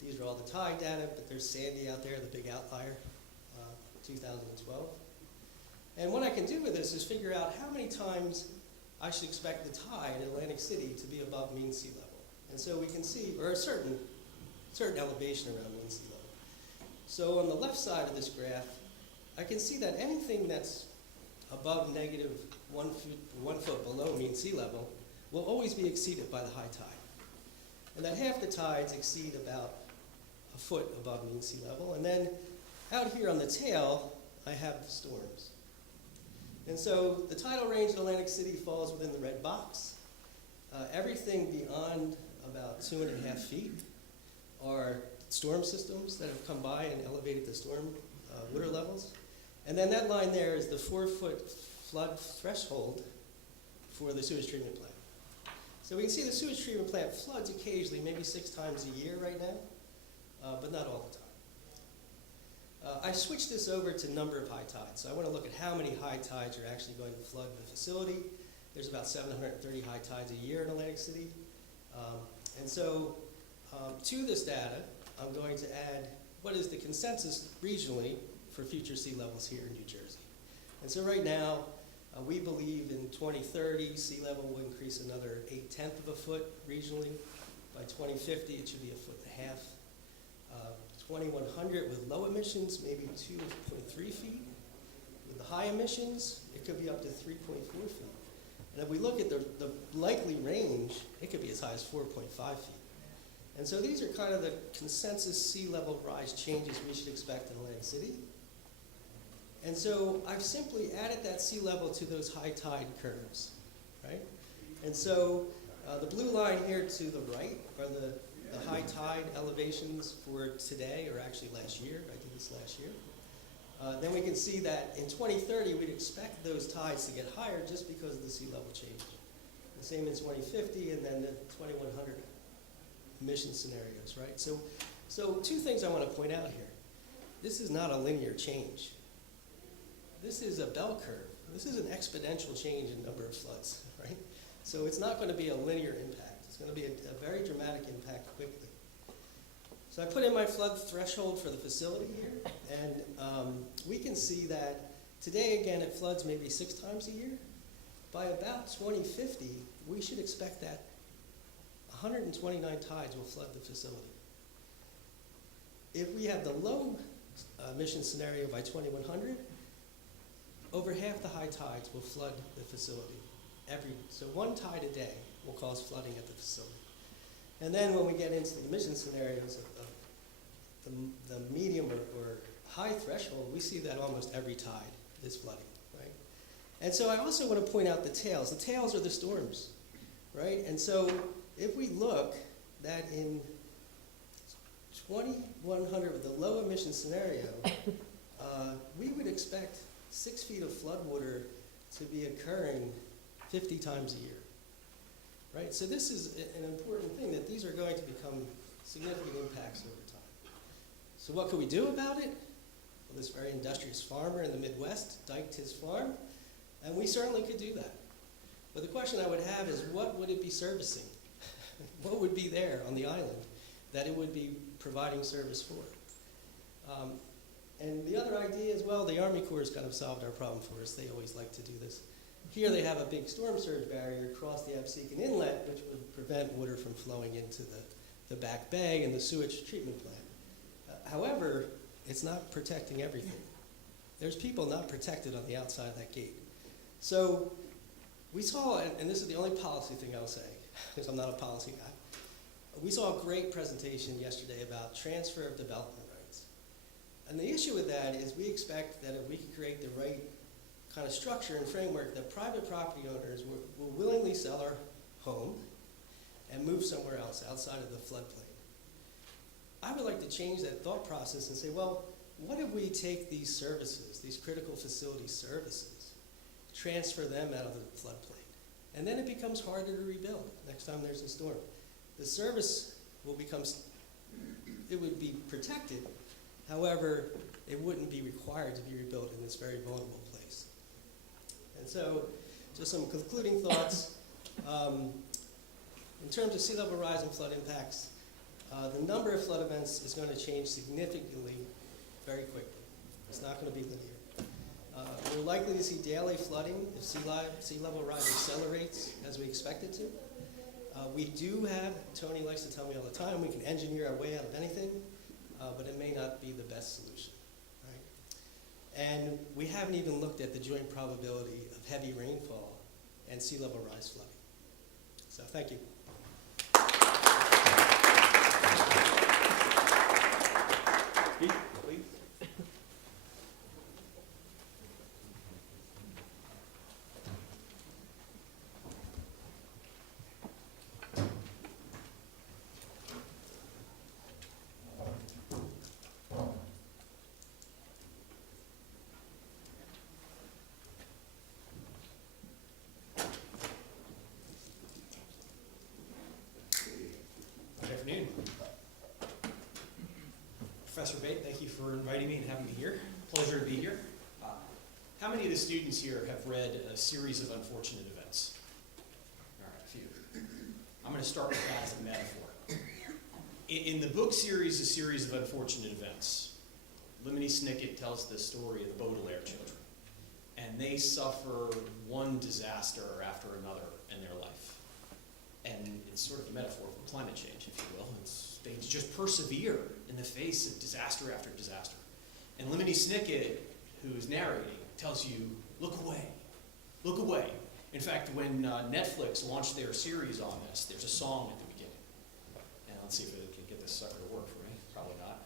These are all the tide data, but there's Sandy out there, the big outlier, 2012. And what I can do with this is figure out how many times I should expect the tide in Atlantic City to be above mean sea level. And so we can see, or a certain elevation around mean sea level. So on the left side of this graph, I can see that anything that's above negative 1 foot below mean sea level will always be exceeded by the high tide. And that half the tides exceed about a foot above mean sea level. And then out here on the tail, I have the storms. And so the tidal range in Atlantic City falls within the red box. Everything beyond about 2.5 feet are storm systems that have come by and elevated the storm water levels. And then that line there is the 4-foot flood threshold for the sewage treatment plant. So we can see the sewage treatment plant floods occasionally, maybe 6 times a year right now, but not all the time. I switched this over to number of high tides. So I want to look at how many high tides are actually going to flood the facility. There's about 730 high tides a year in Atlantic City. And so to this data, I'm going to add what is the consensus regionally for future sea levels here in New Jersey. And so right now, we believe in 2030, sea level will increase another 0.8 of a foot regionally. By 2050, it should be 1.5 feet. 2100 with low emissions, maybe 2.3 feet. With the high emissions, it could be up to 3.4 feet. And if we look at the likely range, it could be as high as 4.5 feet. And so these are kind of the consensus sea level rise changes we should expect in Atlantic City. And so I've simply added that sea level to those high tide curves, right? And so the blue line here to the right are the high tide elevations for today, or actually last year. I did this last year. Then we can see that in 2030, we'd expect those tides to get higher just because of the sea level change. The same in 2050, and then the 2100 emission scenarios, right? So two things I want to point out here. This is not a linear change. This is a bell curve. This is an exponential change in number of floods, right? So it's not going to be a linear impact. It's going to be a very dramatic impact quickly. So I put in my flood threshold for the facility here, and we can see that today, again, it floods maybe 6 times a year. By about 2050, we should expect that 129 tides will flood the facility. If we have the low emission scenario by 2100, over half the high tides will flood the facility. So 1 tide a day will cause flooding at the facility. And then when we get into the emission scenarios of the medium or high threshold, we see that almost every tide is flooding, right? And so I also want to point out the tails. The tails are the storms, right? And so if we look that in 2100 with the low emission scenario, we would expect 6 feet of floodwater to be occurring 50 times a year, right? So this is an important thing, that these are going to become significant impacts over time. So what could we do about it? Well, this very industrious farmer in the Midwest diked his farm, and we certainly could do that. But the question I would have is, what would it be servicing? What would be there on the island that it would be providing service for? And the other idea is, well, the Army Corps has kind of solved our problem for us. They always like to do this. Here they have a big storm surge barrier across the Absecon Inlet, which would prevent water from flowing into the back bay and the sewage treatment plant. However, it's not protecting everything. There's people not protected on the outside of that gate. So we saw, and this is the only policy thing I'll say, because I'm not a policy guy. We saw a great presentation yesterday about transfer of development rights. And the issue with that is we expect that if we can create the right kind of structure and framework, that private property owners will willingly sell our home and move somewhere else outside of the floodplain. I would like to change that thought process and say, well, what if we take these services, these critical facility services, transfer them out of the floodplain? And then it becomes harder to rebuild next time there's a storm. The service will become, it would be protected. However, it wouldn't be required to be rebuilt in this very vulnerable place. And so, just some concluding thoughts. In terms of sea level rise and flood impacts, the number of flood events is going to change significantly very quickly. It's not going to be linear. We're likely to see daily flooding if sea level rise accelerates as we expect it to. We do have, Tony likes to tell me all the time, we can engineer our way out of anything, but it may not be the best solution, right? And we haven't even looked at the joint probability of heavy rainfall and sea level rise flooding. So thank you. Keith, please. Good afternoon. Professor Bate, thank you for inviting me and having me here. Pleasure to be here. How many of the students here have read A Series of Unfortunate Events? All right, a few. I'm going to start with that as a metaphor. In the book series, A Series of Unfortunate Events, Lemony Snicket tells the story of the Baudelaire children. And they suffer one disaster after another in their life. And it's sort of a metaphor for climate change, if you will. They just persevere in the face of disaster after disaster. And Lemony Snicket, who's narrating, tells you, look away, look away. In fact, when Netflix launched their series on this, there's a song at the beginning. And let's see if it can get this sucker to work for me. Probably not.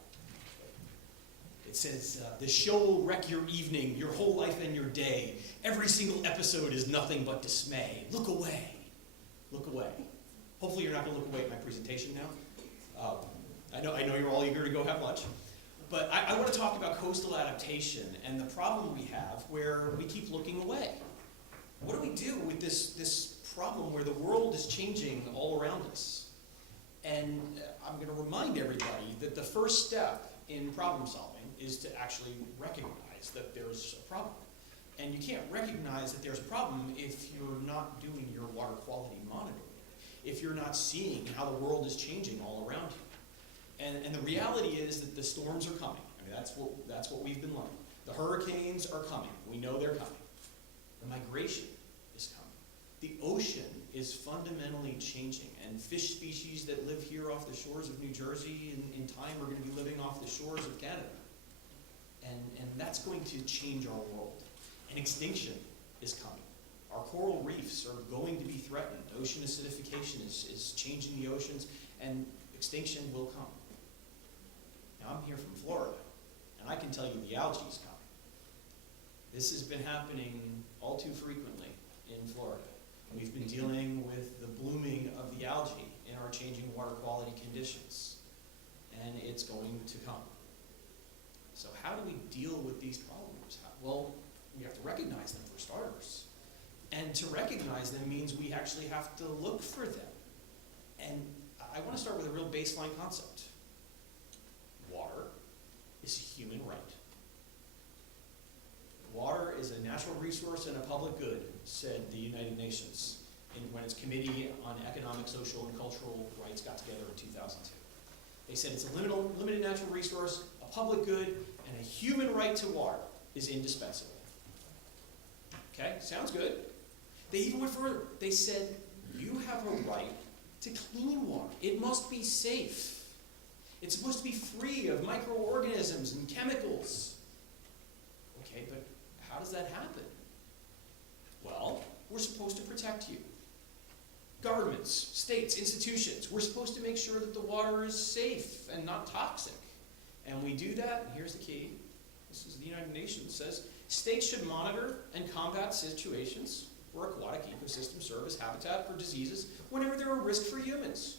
It says, the show will wreck your evening, your whole life and your day. Every single episode is nothing but dismay. Look away. Look away. Hopefully you're not going to look away at my presentation now. I know you're all eager to go have lunch. But I want to talk about coastal adaptation and the problem we have where we keep looking away. What do we do with this problem where the world is changing all around us? And I'm going to remind everybody that the first step in problem solving is to actually recognize that there's a problem. And you can't recognize that there's a problem if you're not doing your water quality monitoring, if you're not seeing how the world is changing all around you. And the reality is that the storms are coming. I mean, that's what we've been learning. The hurricanes are coming. We know they're coming. The migration is coming. The ocean is fundamentally changing, and fish species that live here off the shores of New Jersey in time are going to be living off the shores of Canada. And that's going to change our world. And extinction is coming. Our coral reefs are going to be threatened. Ocean acidification is changing the oceans, and extinction will come. Now, I'm here from Florida, and I can tell you the algae is coming. This has been happening all too frequently in Florida. We've been dealing with the blooming of the algae in our changing water quality conditions, and it's going to come. So how do we deal with these problems? Well, we have to recognize them for starters. And to recognize them means we actually have to look for them. And I want to start with a real baseline concept. Water is a human right. Water is a natural resource and a public good, said the United Nations when its Committee on Economic, Social, and Cultural Rights got together in 2002. They said it's a limited natural resource, a public good, and a human right to water is indispensable. Okay, sounds good. They even went further. They said, you have a right to clean water. It must be safe. It's supposed to be free of microorganisms and chemicals. Okay, but how does that happen? Well, we're supposed to protect you. Governments, states, institutions, we're supposed to make sure that the water is safe and not toxic. And we do that, and here's the key. This is the United Nations says, states should monitor and combat situations where aquatic ecosystems serve as habitat for diseases whenever there are risks for humans.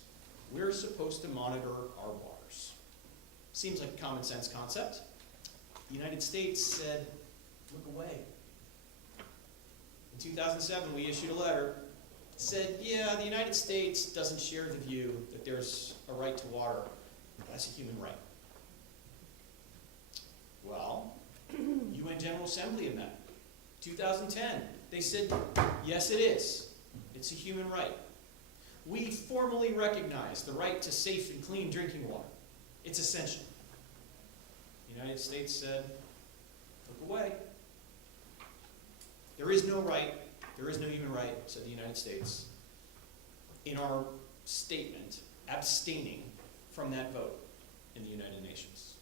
We're supposed to monitor our waters. Seems like a common sense concept. The United States said, look away. In 2007, we issued a letter that said, yeah, the United States doesn't share the view that there's a right to water. That's a human right. Well, UN General Assembly amendment, 2010, they said, yes, it is. It's a human right. We formally recognize the right to safe and clean drinking water. It's essential. The United States said, look away. There is no right, there is no human right, said the United States, in our statement abstaining from that vote in the United Nations.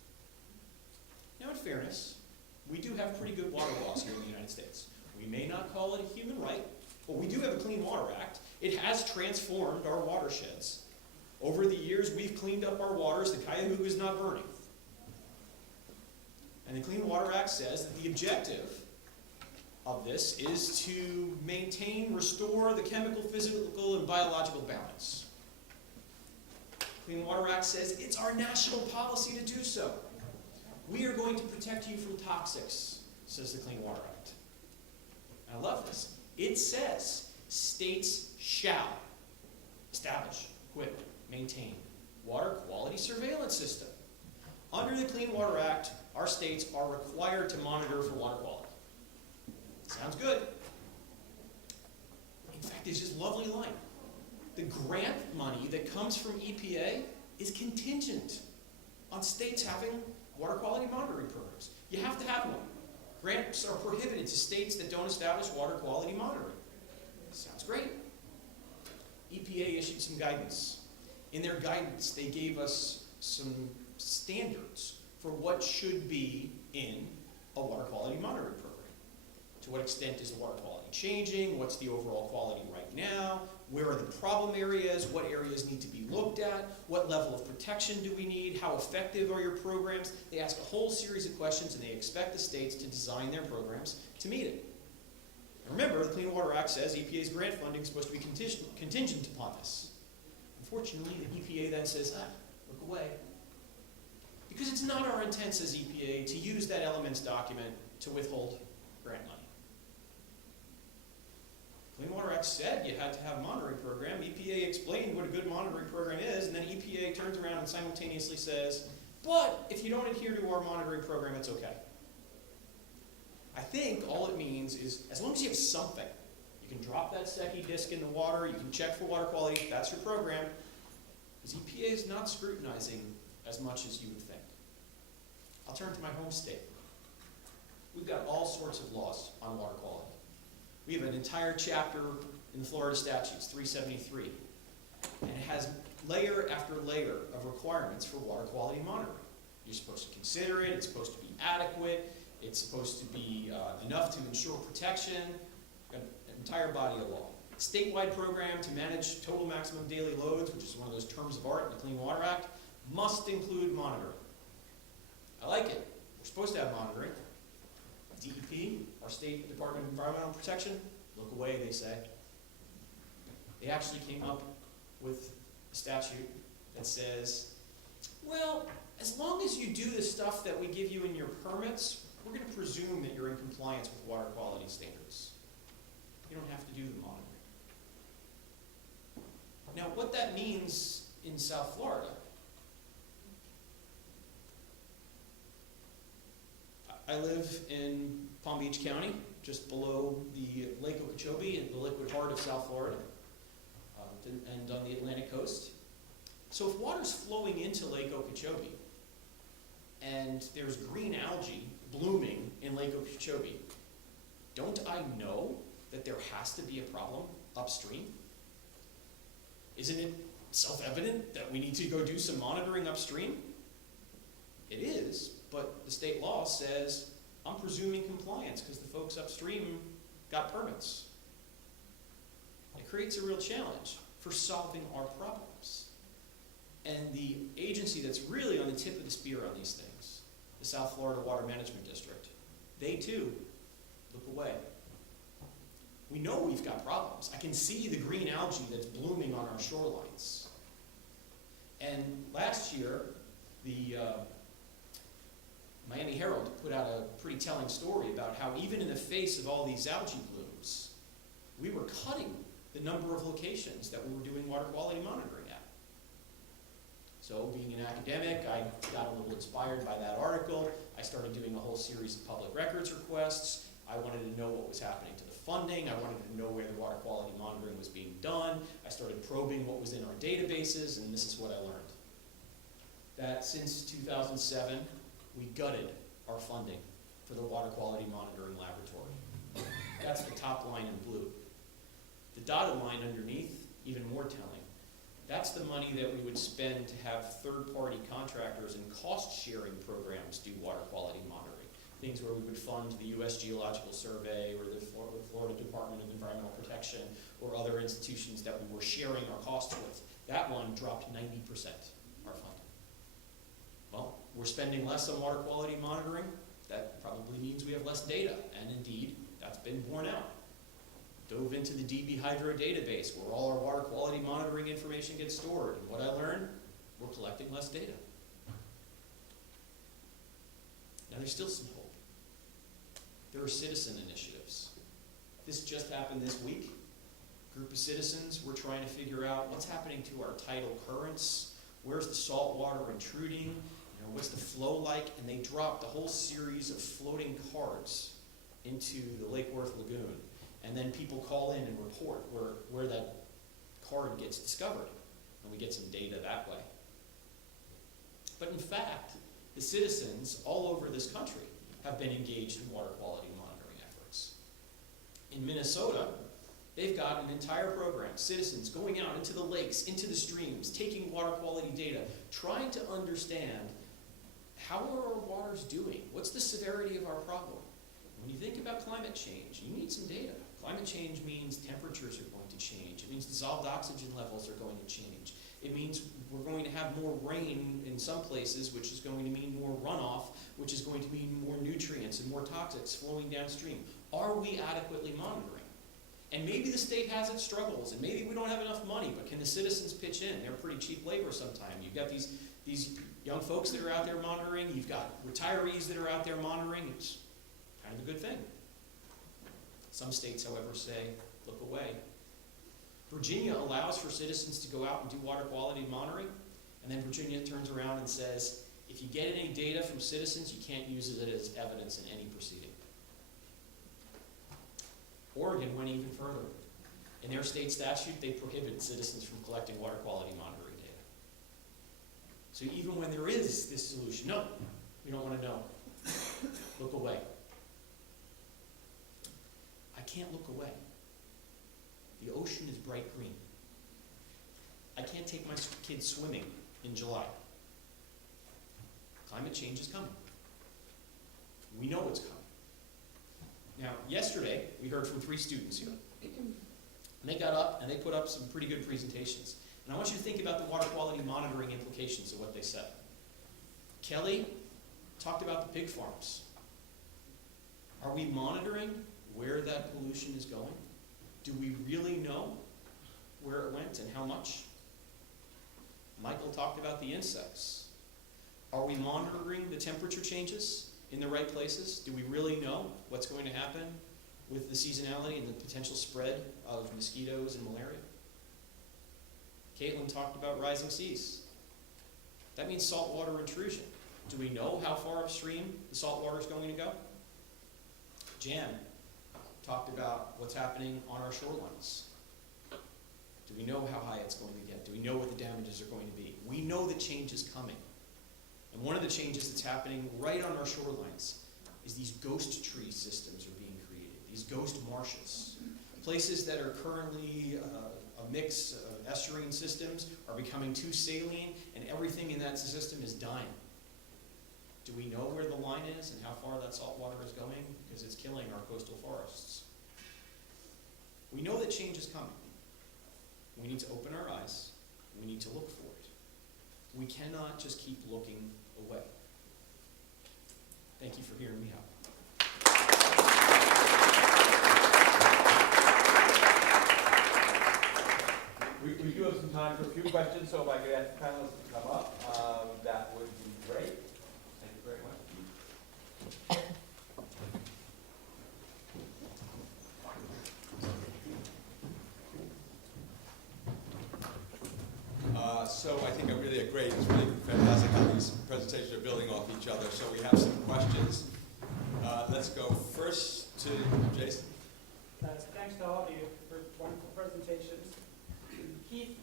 Now, in fairness, we do have pretty good water laws here in the United States. We may not call it a human right, but we do have a Clean Water Act. It has transformed our watersheds. Over the years, we've cleaned up our waters. The Cuyahoga is not burning. And the Clean Water Act says that the objective of this is to maintain, restore the chemical, physical, and biological balance. Clean Water Act says it's our national policy to do so. We are going to protect you from toxics, says the Clean Water Act. I love this. It says states shall establish, equip, maintain water quality surveillance system. Under the Clean Water Act, our states are required to monitor for water quality. Sounds good. In fact, there's this lovely line. The grant money that comes from EPA is contingent on states having water quality monitoring programs. You have to have one. Grants are prohibited to states that don't establish water quality monitoring. Sounds great. EPA issued some guidance. In their guidance, they gave us some standards for what should be in a water quality monitoring program. To what extent is the water quality changing? What's the overall quality right now? Where are the problem areas? What areas need to be looked at? What level of protection do we need? How effective are your programs? They ask a whole series of questions, and they expect the states to design their programs to meet it. And remember, the Clean Water Act says EPA's grant funding is supposed to be contingent upon this. Unfortunately, the EPA then says, look away. Because it's not our intent as EPA to use that elements document to withhold grant money. Clean Water Act said you had to have a monitoring program. EPA explained what a good monitoring program is, and then EPA turns around and simultaneously says, but if you don't adhere to our monitoring program, it's okay. I think all it means is, as long as you have something, you can drop that Secchi disc in the water, you can check for water quality, that's your program, because EPA is not scrutinizing as much as you would think. I'll turn to my home state. We've got all sorts of laws on water quality. We have an entire chapter in the Florida statutes, 373, and it has layer after layer of requirements for water quality monitoring. You're supposed to consider it, it's supposed to be adequate, it's supposed to be enough to ensure protection, an entire body of law. Statewide program to manage total maximum daily loads, which is one of those terms of art in the Clean Water Act, must include monitoring. I like it. We're supposed to have monitoring. DEP, our State Department of Environmental Protection, look away, they say. They actually came up with a statute that says, well, as long as you do the stuff that we give you in your permits, we're going to presume that you're in compliance with water quality standards. You don't have to do the monitoring. Now, what that means in South Florida, I live in Palm Beach County, just below the Lake Okeechobee in the liquid heart of South Florida, and on the Atlantic coast. So if water's flowing into Lake Okeechobee, and there's green algae blooming in Lake Okeechobee, don't I know that there has to be a problem upstream? Isn't it self-evident that we need to go do some monitoring upstream? It is, but the state law says, I'm presuming compliance because the folks upstream got permits. It creates a real challenge for solving our problems. And the agency that's really on the tip of the spear on these things, the South Florida Water Management District, they too look away. We know we've got problems. I can see the green algae that's blooming on our shorelines. And last year, the Miami Herald put out a pretty telling story about how even in the face of all these algae blooms, we were cutting the number of locations that we were doing water quality monitoring at. So being an academic, I got a little inspired by that article. I started doing a whole series of public records requests. I wanted to know what was happening to the funding. I wanted to know where the water quality monitoring was being done. I started probing what was in our databases, and this is what I learned. That since 2007, we gutted our funding for the water quality monitoring laboratory. That's the top line in blue. The dotted line underneath, even more telling. That's the money that we would spend to have third-party contractors and cost-sharing programs do water quality monitoring. Things where we would fund the U.S. Geological Survey or the Florida Department of Environmental Protection or other institutions that we were sharing our costs with. That one dropped 90%, our funding. Well, we're spending less on water quality monitoring. That probably means we have less data, and indeed, that's been borne out. Dove into the DB Hydro database where all our water quality monitoring information gets stored. And what I learned, we're collecting less data. Now there's still some hope. There are citizen initiatives. This just happened this week. A group of citizens were trying to figure out what's happening to our tidal currents, where's the salt water intruding, what's the flow like, and they dropped a whole series of floating cards into the Lake Worth Lagoon. And then people call in and report where that card gets discovered, and we get some data that way. But in fact, the citizens all over this country have been engaged in water quality monitoring efforts. In Minnesota, they've got an entire program, citizens going out into the lakes, into the streams, taking water quality data, trying to understand how are our waters doing? What's the severity of our problem? When you think about climate change, you need some data. Climate change means temperatures are going to change. It means dissolved oxygen levels are going to change. It means we're going to have more rain in some places, which is going to mean more runoff, which is going to mean more nutrients and more toxics flowing downstream. Are we adequately monitoring? And maybe the state has its struggles, and maybe we don't have enough money, but can the citizens pitch in? They're pretty cheap labor sometimes. You've got these these young folks that are out there monitoring, you've got retirees that are out there monitoring. It's kind of a good thing. Some states, however, say, look away. Virginia allows for citizens to go out and do water quality monitoring, and then Virginia turns around and says, if you get any data from citizens, you can't use it as evidence in any proceeding. Oregon went even further. In their state statute, they prohibit citizens from collecting water quality monitoring data. So even when there is this solution, no, we don't want to know. Look away. I can't look away. The ocean is bright green. I can't take my kids swimming in July. Climate change is coming. We know it's coming. Now, yesterday, we heard from 3 students here. And they got up and they put up some pretty good presentations. And I want you to think about the water quality monitoring implications of what they said. Kelly talked about the pig farms. Are we monitoring where that pollution is going? Do we really know where it went and how much? Michael talked about the insects. Are we monitoring the temperature changes in the right places? Do we really know what's going to happen with the seasonality and the potential spread of mosquitoes and malaria? Caitlin talked about rising seas. That means saltwater intrusion. Do we know how far upstream the saltwater is going to go? Jan talked about what's happening on our shorelines. Do we know how high it's going to get? Do we know what the damages are going to be? We know that change is coming. And one of the changes that's happening right on our shorelines is these ghost tree systems are being created, these ghost marshes. Places that are currently a mix of estuarine systems are becoming too saline, and everything in that system is dying. Do we know where the line is and how far that salt water is going? Because it's killing our coastal forests. We know that change is coming. We need to open our eyes. We need to look for it. We cannot just keep looking away. Thank you for hearing me out. We do have some time for a few questions, so if I could ask the panelists to come up, that would be great. Thank you very much. So I think it's really fantastic how these presentations are building off each other. So we have some questions. Let's go first to Jason. Thanks to all of you for wonderful presentations. Keith,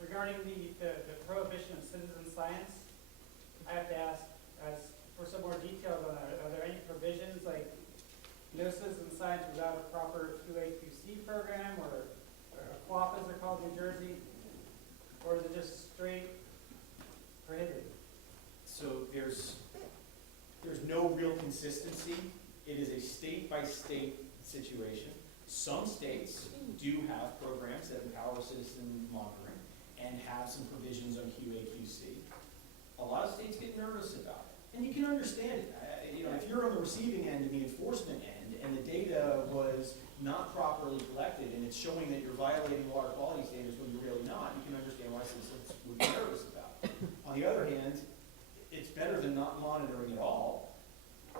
regarding the prohibition of citizen science, I have to ask for some more details on that. Are there any provisions like no citizen science without a proper QA/QC program, or QAP as they're called in New Jersey, or is it just straight prohibited? So there's no real consistency. It is a state-by-state situation. Some states do have programs that empower citizen monitoring and have some provisions on QA/QC. A lot of states get nervous about it, and you can understand it. If you're on the receiving end and the enforcement end, and the data was not properly collected, and it's showing that you're violating water quality standards when you're really not, you can understand why citizens would be nervous about it. On the other hand, it's better than not monitoring at all.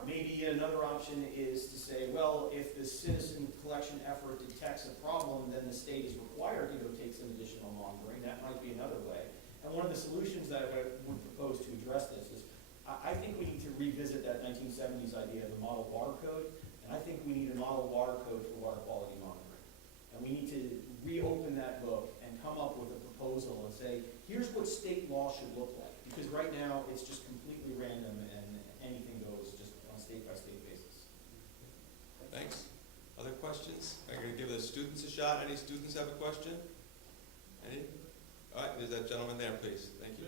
Maybe another option is to say, well, if the citizen collection effort detects a problem, then the state is required to go take some additional monitoring. That might be another way. And one of the solutions that I would propose to address this is, I think we need to revisit that 1970s idea of the model water code, and I think we need a model water code for water quality monitoring. And we need to reopen that book and come up with a proposal and say, here's what state law should look like. Because right now, it's just completely random and anything goes just on a state-by-state basis. Thanks. Other questions? I'm going to give the students a shot. Any students have a question? Any? All right, there's that gentleman there, please. Thank you.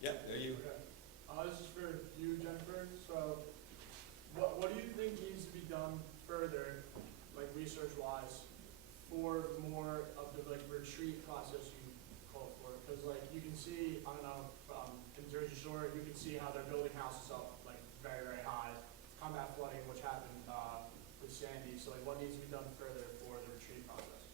Yeah, there you. Okay. This is for you, Jennifer. So, what do you think needs to be done further, like research-wise, for more of the retreat process you call for? Because you can see, I don't know, in Jersey Shore, you can see how they're building houses up very, very high, combat flooding, which happened with Sandy. So what needs to be done further for the retreat process?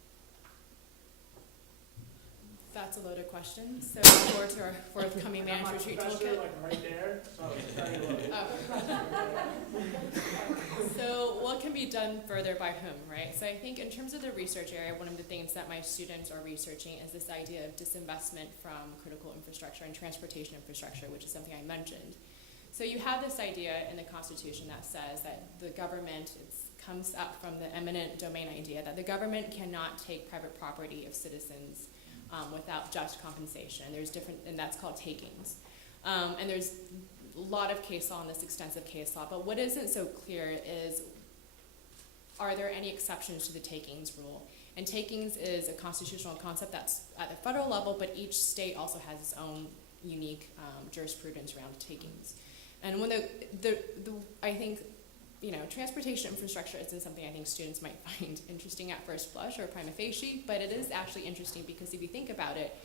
That's a loaded question. So look forward to our forthcoming I got my managed retreat professor, toolkit. like right there, so it's very low. So what can be done further by whom, right? So I think in terms of the research area, one of the things that my students are researching is this idea of disinvestment from critical infrastructure and transportation infrastructure, which is something I mentioned. So you have this idea in the Constitution that says that the government, comes up from the eminent domain idea that the government cannot take private property of citizens without just compensation. There's different, and that's called takings. And there's a lot of case law in this extensive case law, but what isn't so clear is, are there any exceptions to the takings rule? And takings is a constitutional concept that's at the federal level, but each state also has its own unique jurisprudence around takings. And when I think, transportation infrastructure isn't something I think students might find interesting at first blush or prima facie, but it is actually interesting because if you think about it,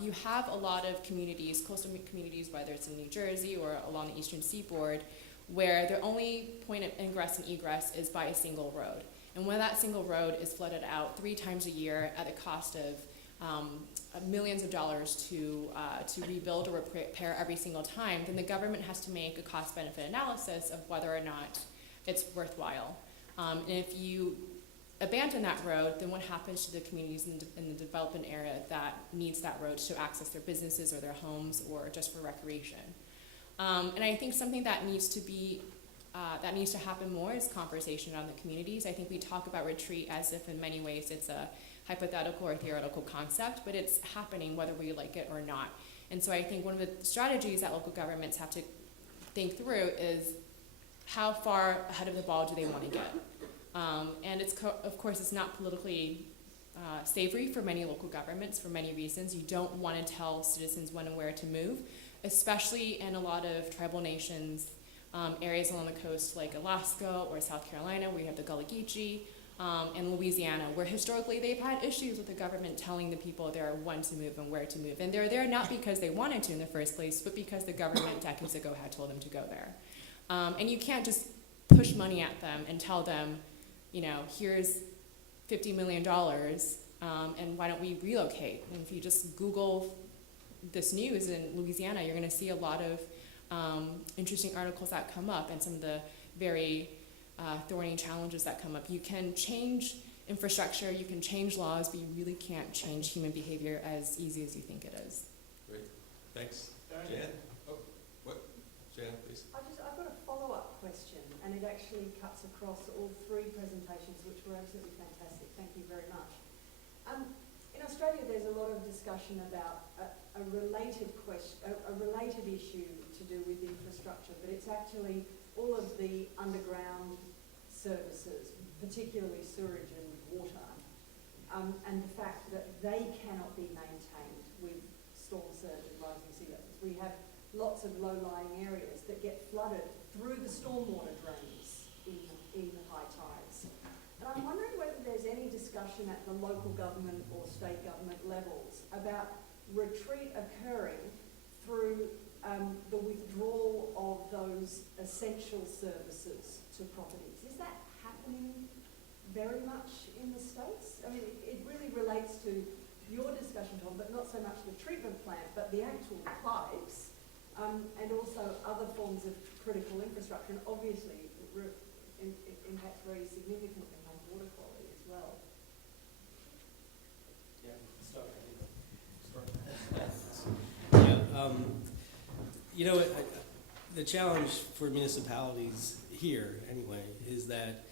you have a lot of communities, coastal communities, whether it's in New Jersey or along the eastern seaboard, where their only point of ingress and egress is by a single road. And when that single road is flooded out 3 times a year at a cost of millions of dollars to rebuild or repair every single time, then the government has to make a cost-benefit analysis of whether or not it's worthwhile. And if you abandon that road, then what happens to the communities in the development area that needs that road to access their businesses or their homes or just for recreation? And I think something that needs to happen more is conversation around the communities. I think we talk about retreat as if in many ways it's a hypothetical or theoretical concept, but it's happening whether we like it or not. And so I think one of the strategies that local governments have to think through is how far ahead of the ball do they want to get? And of course, it's not politically savory for many local governments for many reasons. You don't want to tell citizens when and where to move, especially in a lot of tribal nations, areas along the coast like Alaska or South Carolina, where you have the Gullah Geechee, and Louisiana, where historically they've had issues with the government telling the people there when to move and where to move. And they're there not because they wanted to in the first place, but because the government decades ago had told them to go there. And you can't just push money at them and tell them, here's $50 million, and why don't we relocate? And if you just Google this news in Louisiana, you're going to see a lot of interesting articles that come up and some of the very thorny challenges that come up. You can change infrastructure, you can change laws, but you really can't change human behavior as easy as you think it is. Great, thanks. Jan? Oh, what? Jan, please. I've got a follow-up question, and it actually cuts across all 3 presentations, which were absolutely fantastic. Thank you very much. In Australia, there's a lot of discussion about a related issue to do with infrastructure, but it's actually all of the underground services, particularly sewerage and water, and the fact that they cannot be maintained with storm surge and rising sea levels. We have lots of low-lying areas that get flooded through the stormwater drains in the high tides. And I'm wondering whether there's any discussion at the local government or state government levels about retreat occurring through the withdrawal of those essential services to properties. Is that happening very much in the States? I mean, it really relates to your discussion, Tom, but not so much the treatment plant, but the actual pipes, and also other forms of critical infrastructure, and obviously it impacts very significantly on water quality as well. The challenge for municipalities here, anyway, is that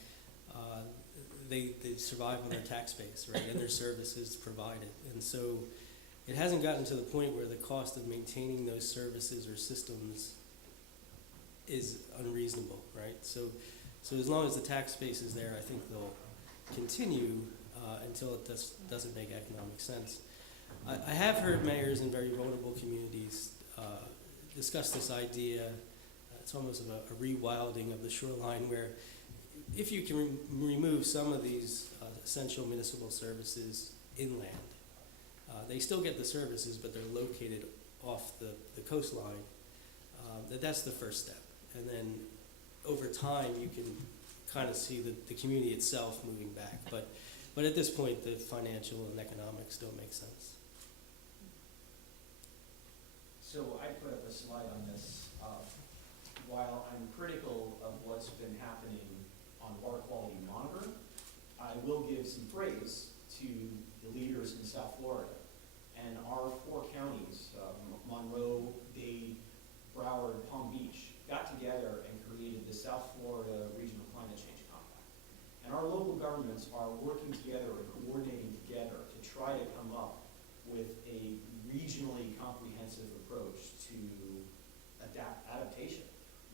they survive on their tax base, right, and their services provided. And so it hasn't gotten to the point where the cost of maintaining those services or systems is unreasonable, right? So as long as the tax base is there, I think they'll continue until it doesn't make economic sense. I have heard mayors in very vulnerable communities discuss this idea. It's almost of a rewilding of the shoreline, where if you can remove some of these essential municipal services inland, they still get the services, but they're located off the coastline. That's the first step. And then over time, you can kind of see the community itself moving back. But at this point, the financial and economics don't make sense. So I put up a slide on this. While I'm critical of what's been happening on water quality monitoring, I will give some praise to the leaders in South Florida. And our 4 counties, Monroe, Dade, Broward, Palm Beach, got together and created the South Florida Regional Climate Change Compact. And our local governments are working together and coordinating together to try to come up with a regionally comprehensive approach to adaptation.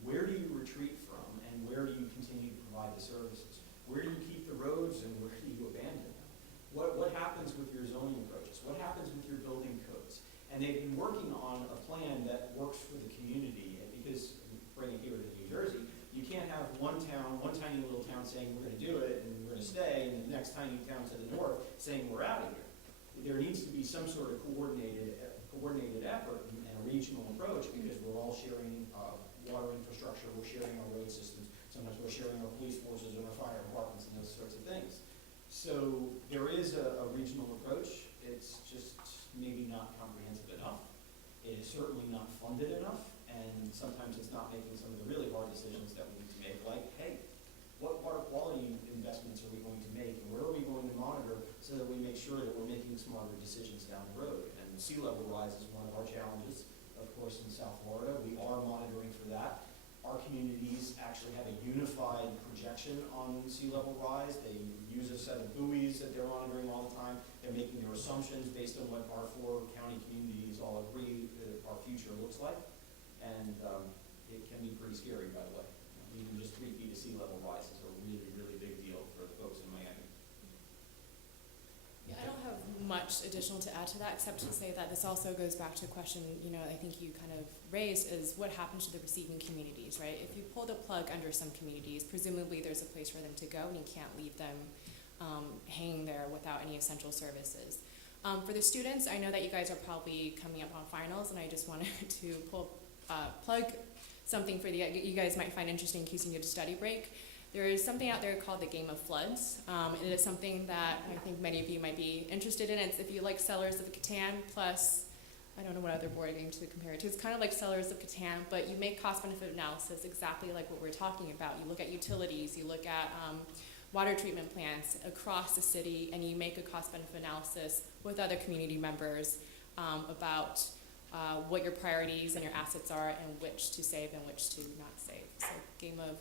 Where do you retreat from, and where do you continue to provide the services? Where do you keep the roads, and where do you abandon them? What happens with your zoning approaches? What happens with your building codes? And they've been working on a plan that works for the community, because, bring it here to New Jersey, you can't have one town, one tiny little town saying we're going to do it and we're going to stay, and the next tiny town to the north saying we're out of here. There needs to be some sort of coordinated effort and a regional approach, because we're all sharing water infrastructure, we're sharing our road systems, sometimes we're sharing our police forces and our fire departments and those sorts of things. So there is a regional approach. It's just maybe not comprehensive enough. It is certainly not funded enough, and sometimes it's not making some of the really hard decisions that we need to make, like, hey, what water quality investments are we going to make, and where are we going to monitor so that we make sure that we're making smarter decisions down the road. And sea level rise is one of our challenges, of course, in South Florida. We are monitoring for that. Our communities actually have a unified projection on sea level rise. They use a set of buoys that they're monitoring all the time. They're making their assumptions based on what our 4 county communities all agree our future looks like. And it can be pretty scary, by the way. Even just 3 feet of sea level rise is a really, really big deal for the folks in Miami. Yeah, I don't have much additional to add to that, except to say that this also goes back to a question, I think you kind of raised, is what happens to the receiving communities, right? If you pull the plug under some communities, presumably there's a place for them to go, and you can't leave them hanging there without any essential services. For the students, I know that you guys are probably coming up on finals, and I just wanted to plug something for you guys might find interesting in case you need a study break. There is something out there called the Game of Floods. It is something that I think many of you might be interested in. It's if you like Settlers of Catan plus, I don't know what other board game to compare it to. It's kind of like Settlers of Catan, but you make cost-benefit analysis exactly like what we're talking about. You look at utilities, you look at water treatment plants across the city, and you make a cost-benefit analysis with other community members about what your priorities and your assets are, and which to save and which to not save. So Game of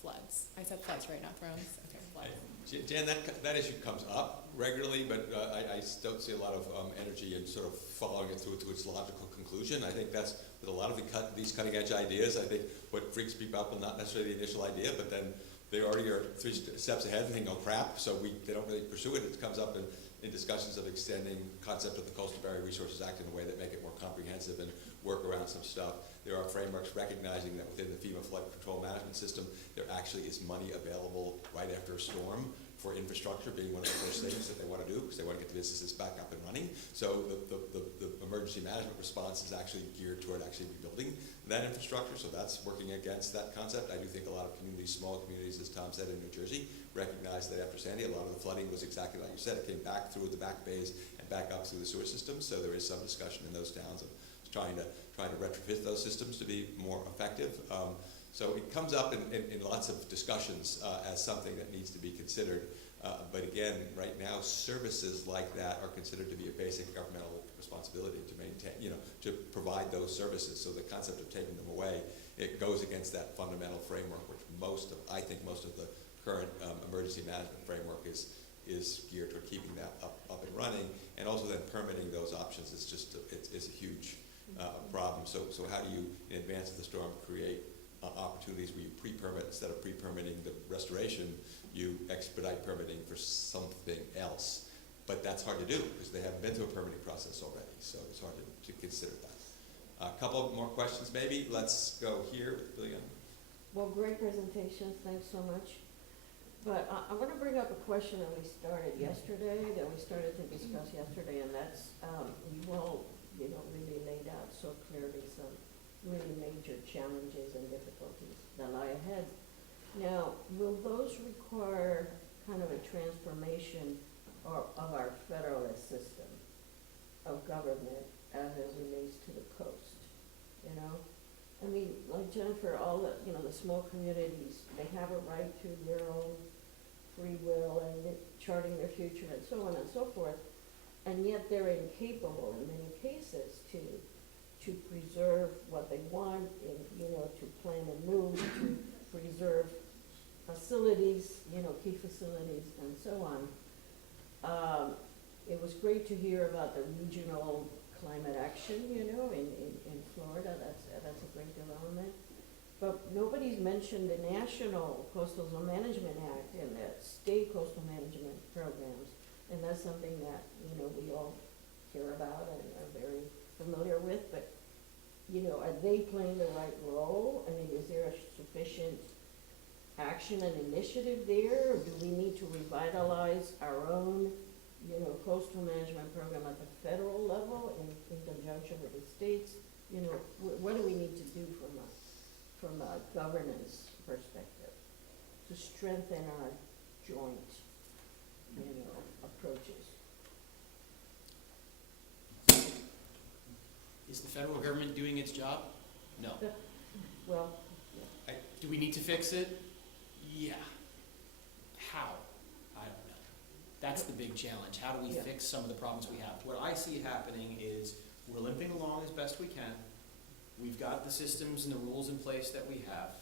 Floods. I said floods, right? Not thrones? Okay, floods. Jan, that issue comes up regularly, but I don't see a lot of energy in sort of following it through to its logical conclusion. I think that's with a lot of these cutting edge ideas. I think what freaks people out is not necessarily the initial idea, but then they already are 3 steps ahead and think, oh crap, so they don't really pursue it. It comes up in discussions of extending concept of the Coastal Barrier Resources Act in a way that make it more comprehensive and work around some stuff. There are frameworks recognizing that within the FEMA flood control management system, there actually is money available right after a storm for infrastructure being one of the first things that they want to do, because they want to get the businesses back up and running. So the emergency management response is actually geared toward actually rebuilding that infrastructure. So that's working against that concept. I do think a lot of communities, small communities, as Tom said, in New Jersey, recognize that after Sandy, a lot of the flooding was exactly like you said. It came back through the back bays and back up through the sewer system. So there is some discussion in those towns of trying to retrofit those systems to be more effective. So it comes up in lots of discussions as something that needs to be considered. But again, right now, services like that are considered to be a basic governmental responsibility to maintain, to provide those services. So the concept of taking them away, it goes against that fundamental framework, which I think most of the current emergency management framework is geared toward keeping that up and running, and also then permitting those options is just it's a huge problem. So how do you, in advance of the storm, create opportunities where you pre-permit instead of pre-permitting the restoration, you expedite permitting for something else. But that's hard to do because they haven't been through a permitting process already, so it's hard to consider that. A couple more questions maybe. Let's go here with Billion. Well, great presentation, thanks so much. But I want to bring up a question that we started to discuss yesterday, and that's, you all, really laid out so clearly some really major challenges and difficulties that lie ahead. Now, will those require kind of a transformation of our federalist system of government as it relates to the coast? know? I mean, like Jennifer, all the, you know, the small communities, they have a right to their own free will and charting their future and so on and so forth. And yet they're incapable in many cases to preserve what they want and, you know, to plan and move, to preserve facilities, you know, key facilities and so on. It was great to hear about the regional climate action, you know, in Florida. That's a great development. But nobody's mentioned the National Coastal Zone Management Act and the state coastal management programs. And that's something that, you know, we all care about and are very familiar with. But, you know, are they playing the right role? I mean, is there a sufficient action and initiative there? Or do we need to revitalize our own, you know, coastal management program at the federal level in conjunction with the states? You know, what do we need to do from a governance perspective to strengthen our joint, you know, approaches? Is the federal government doing its job? No. Well, Do we need to fix it? Yeah. How? I don't know. That's the big challenge. How do we Yeah. fix some of the problems we have? What I see happening is we're limping along as best we can. We've got the systems and the rules in place that we have.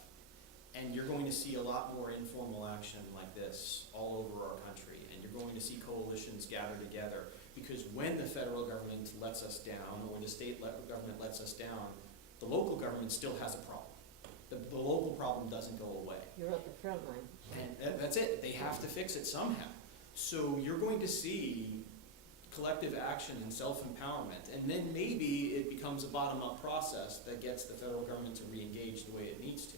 And you're going to see a lot more informal action like this all over our country. And you're going to see coalitions gather together. Because when the federal government lets us down, or the state government lets us down, the local government still has a problem. The local problem doesn't go away. you're at the front line. And that's it. They have to fix it somehow. So you're going to see collective action and self-empowerment. And then maybe it becomes a bottom-up process that gets the federal government to re-engage the way it needs to.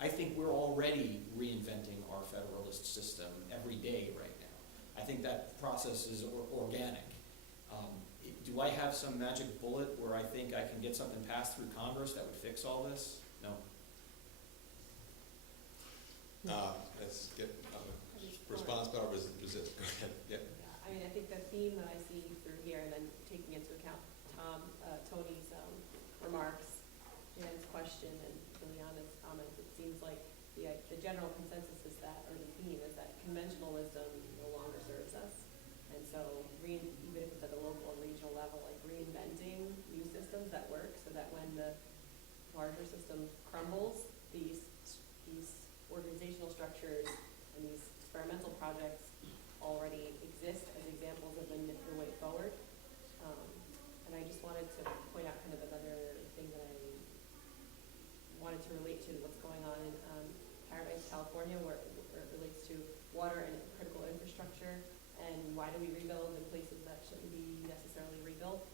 I think we're already reinventing our federalist system every day right now. I think that process is organic. Do I have some magic bullet where I think I can get something passed through Congress that would fix all this? No. Let's get a response, but I'll resist. Go ahead. Yeah. Yeah, I mean, I think the theme that I see through here, and then taking into account Tony's remarks, Jan's question, and Liliana's comments, it seems like the general consensus is that, or the theme is that conventional wisdom no longer serves us. And so, even if it's at the local and regional level, like reinventing new systems that work so that when the larger system crumbles, these organizational structures and these experimental projects already exist as examples of the way forward. And I just wanted to point out kind of another thing that I wanted to relate to what's going on in Paradise, California, where it relates to water and critical infrastructure, and why do we rebuild in places that shouldn't be necessarily rebuilt.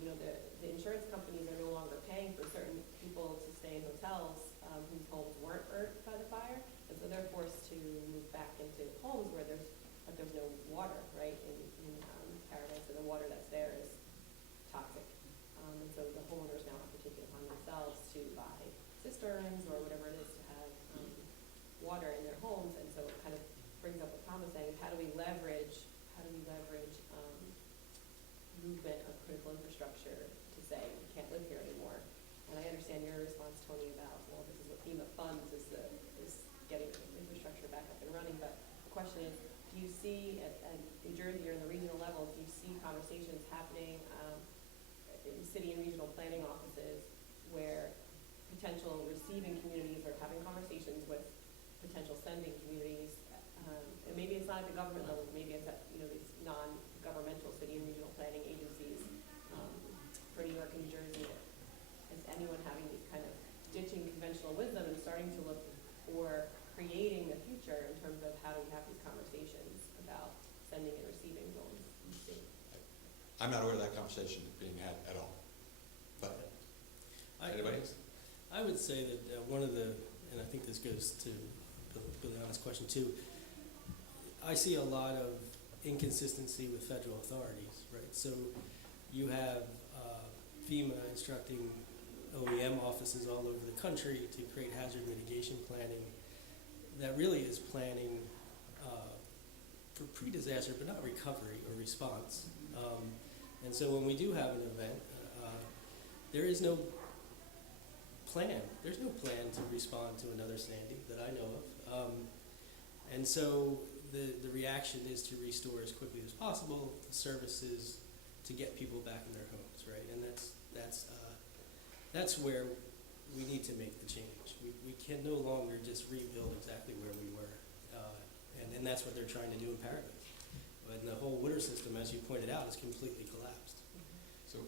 You know, the insurance companies are no longer paying for certain people to stay in hotels whose homes weren't burnt by the fire, and so they're forced to move back into homes where there's no water, right, in Paradise, and the water that's there is toxic. And so the homeowners now have to take it upon themselves to buy cisterns or whatever it is to have water in their homes, and so it kind of brings up what Tom was saying, how do we leverage movement of critical infrastructure to say we can't live here anymore. And I understand your response, Tony, about, well, this is what FEMA funds is getting infrastructure back up and running, but the question is, do you see at New Jersey or in the regional level, do you see conversations happening in city and regional planning offices where potential receiving communities are having conversations with potential sending communities, and maybe it's not at the government level, maybe it's at, you know, these non-governmental city and regional planning agencies for New York and New Jersey. Is anyone having these kind of ditching conventional wisdom and starting to look for creating the future in terms of how do we have these conversations about sending and receiving zones in the state? I'm not aware of that conversation being had at all. But anybody else? I would say that one of the, and I think this goes to Liliana's question too, I see a lot of inconsistency with federal authorities, right? So you have FEMA instructing OEM offices all over the country to create hazard mitigation planning that really is planning for pre-disaster, but not recovery or response. And so when we do have an event, there is no plan. There's no plan to respond to another Sandy that I know of. And so the reaction is to restore as quickly as possible the services to get people back in their homes, right? And that's where we need to make the change. We can no longer just rebuild exactly where we were. And that's what they're trying to do in Paragon. But the whole water system, as you pointed out, is completely collapsed. So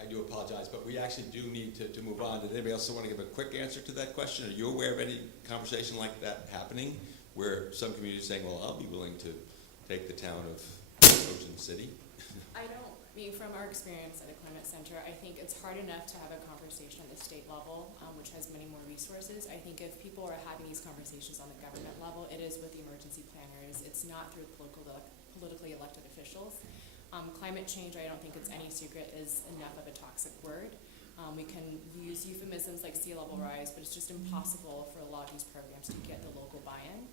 I do apologize, but we actually do need to move on. Did anybody else want to give a quick answer to that question? Are you aware of any conversation like that happening, where some communities are saying, well, I'll be willing to take the town of Ocean City? I don't, I mean, from our experience at a climate center, I think it's hard enough to have a conversation at the state level, which has many more resources. I think if people are having these conversations on the government level, it is with the emergency planners. It's not through politically elected officials. Climate change, I don't think it's any secret, is enough of a toxic word. We can use euphemisms like sea level rise, but it's just impossible for a lot of these programs to get the local buy-in.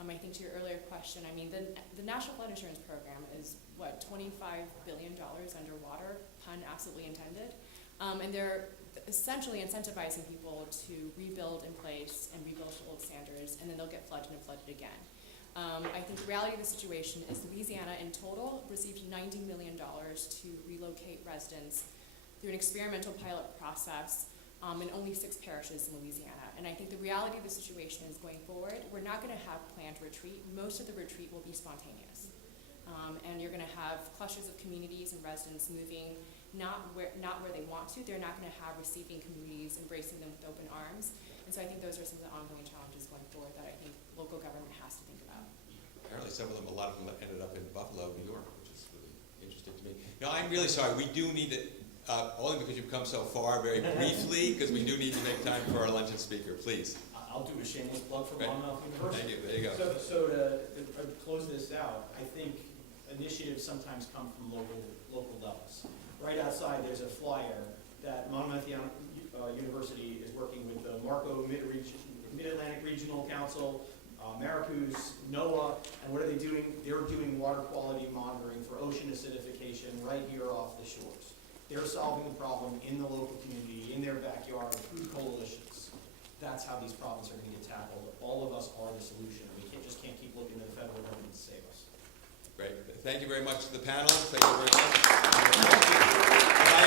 I think to your earlier question, I mean, the National Flood Insurance Program is, what, $25 billion underwater, pun absolutely intended. And they're essentially incentivizing people to rebuild in place and rebuild to old standards, and then they'll get flooded and flooded again. I think the reality of the situation is Louisiana in total received $90 million to relocate residents through an experimental pilot process in only 6 parishes in Louisiana. And I think the reality of the situation is going forward, we're not going to have planned retreat. Most of the retreat will be spontaneous. And you're going to have clusters of communities and residents moving not where they want to. They're not going to have receiving communities embracing them with open arms. And so I think those are some of the ongoing challenges going forward that I think local government has to think about. Apparently a lot of them ended up in Buffalo, New York, which is really interesting to me. No, I'm really sorry. We do need to, only because you've come so far, very briefly, because we do need to make time for our luncheon speaker, please. I'll do a shameless plug for Right. Monmouth University. Thank you, there you go. So to close this out, I think initiatives sometimes come from local levels. Right outside, there's a flyer that Monmouth University is working with the Marco Mid-Atlantic Regional Council, Maracus, NOAA, and what are they doing? They're doing water quality monitoring for ocean acidification right here off the shores. They're solving the problem in the local community, in their backyard, through coalitions. That's how these problems are going to get tackled. All of us are the solution. We just can't keep looking to the federal government to save us. Great. Thank you very much to the panel. Thank you very much.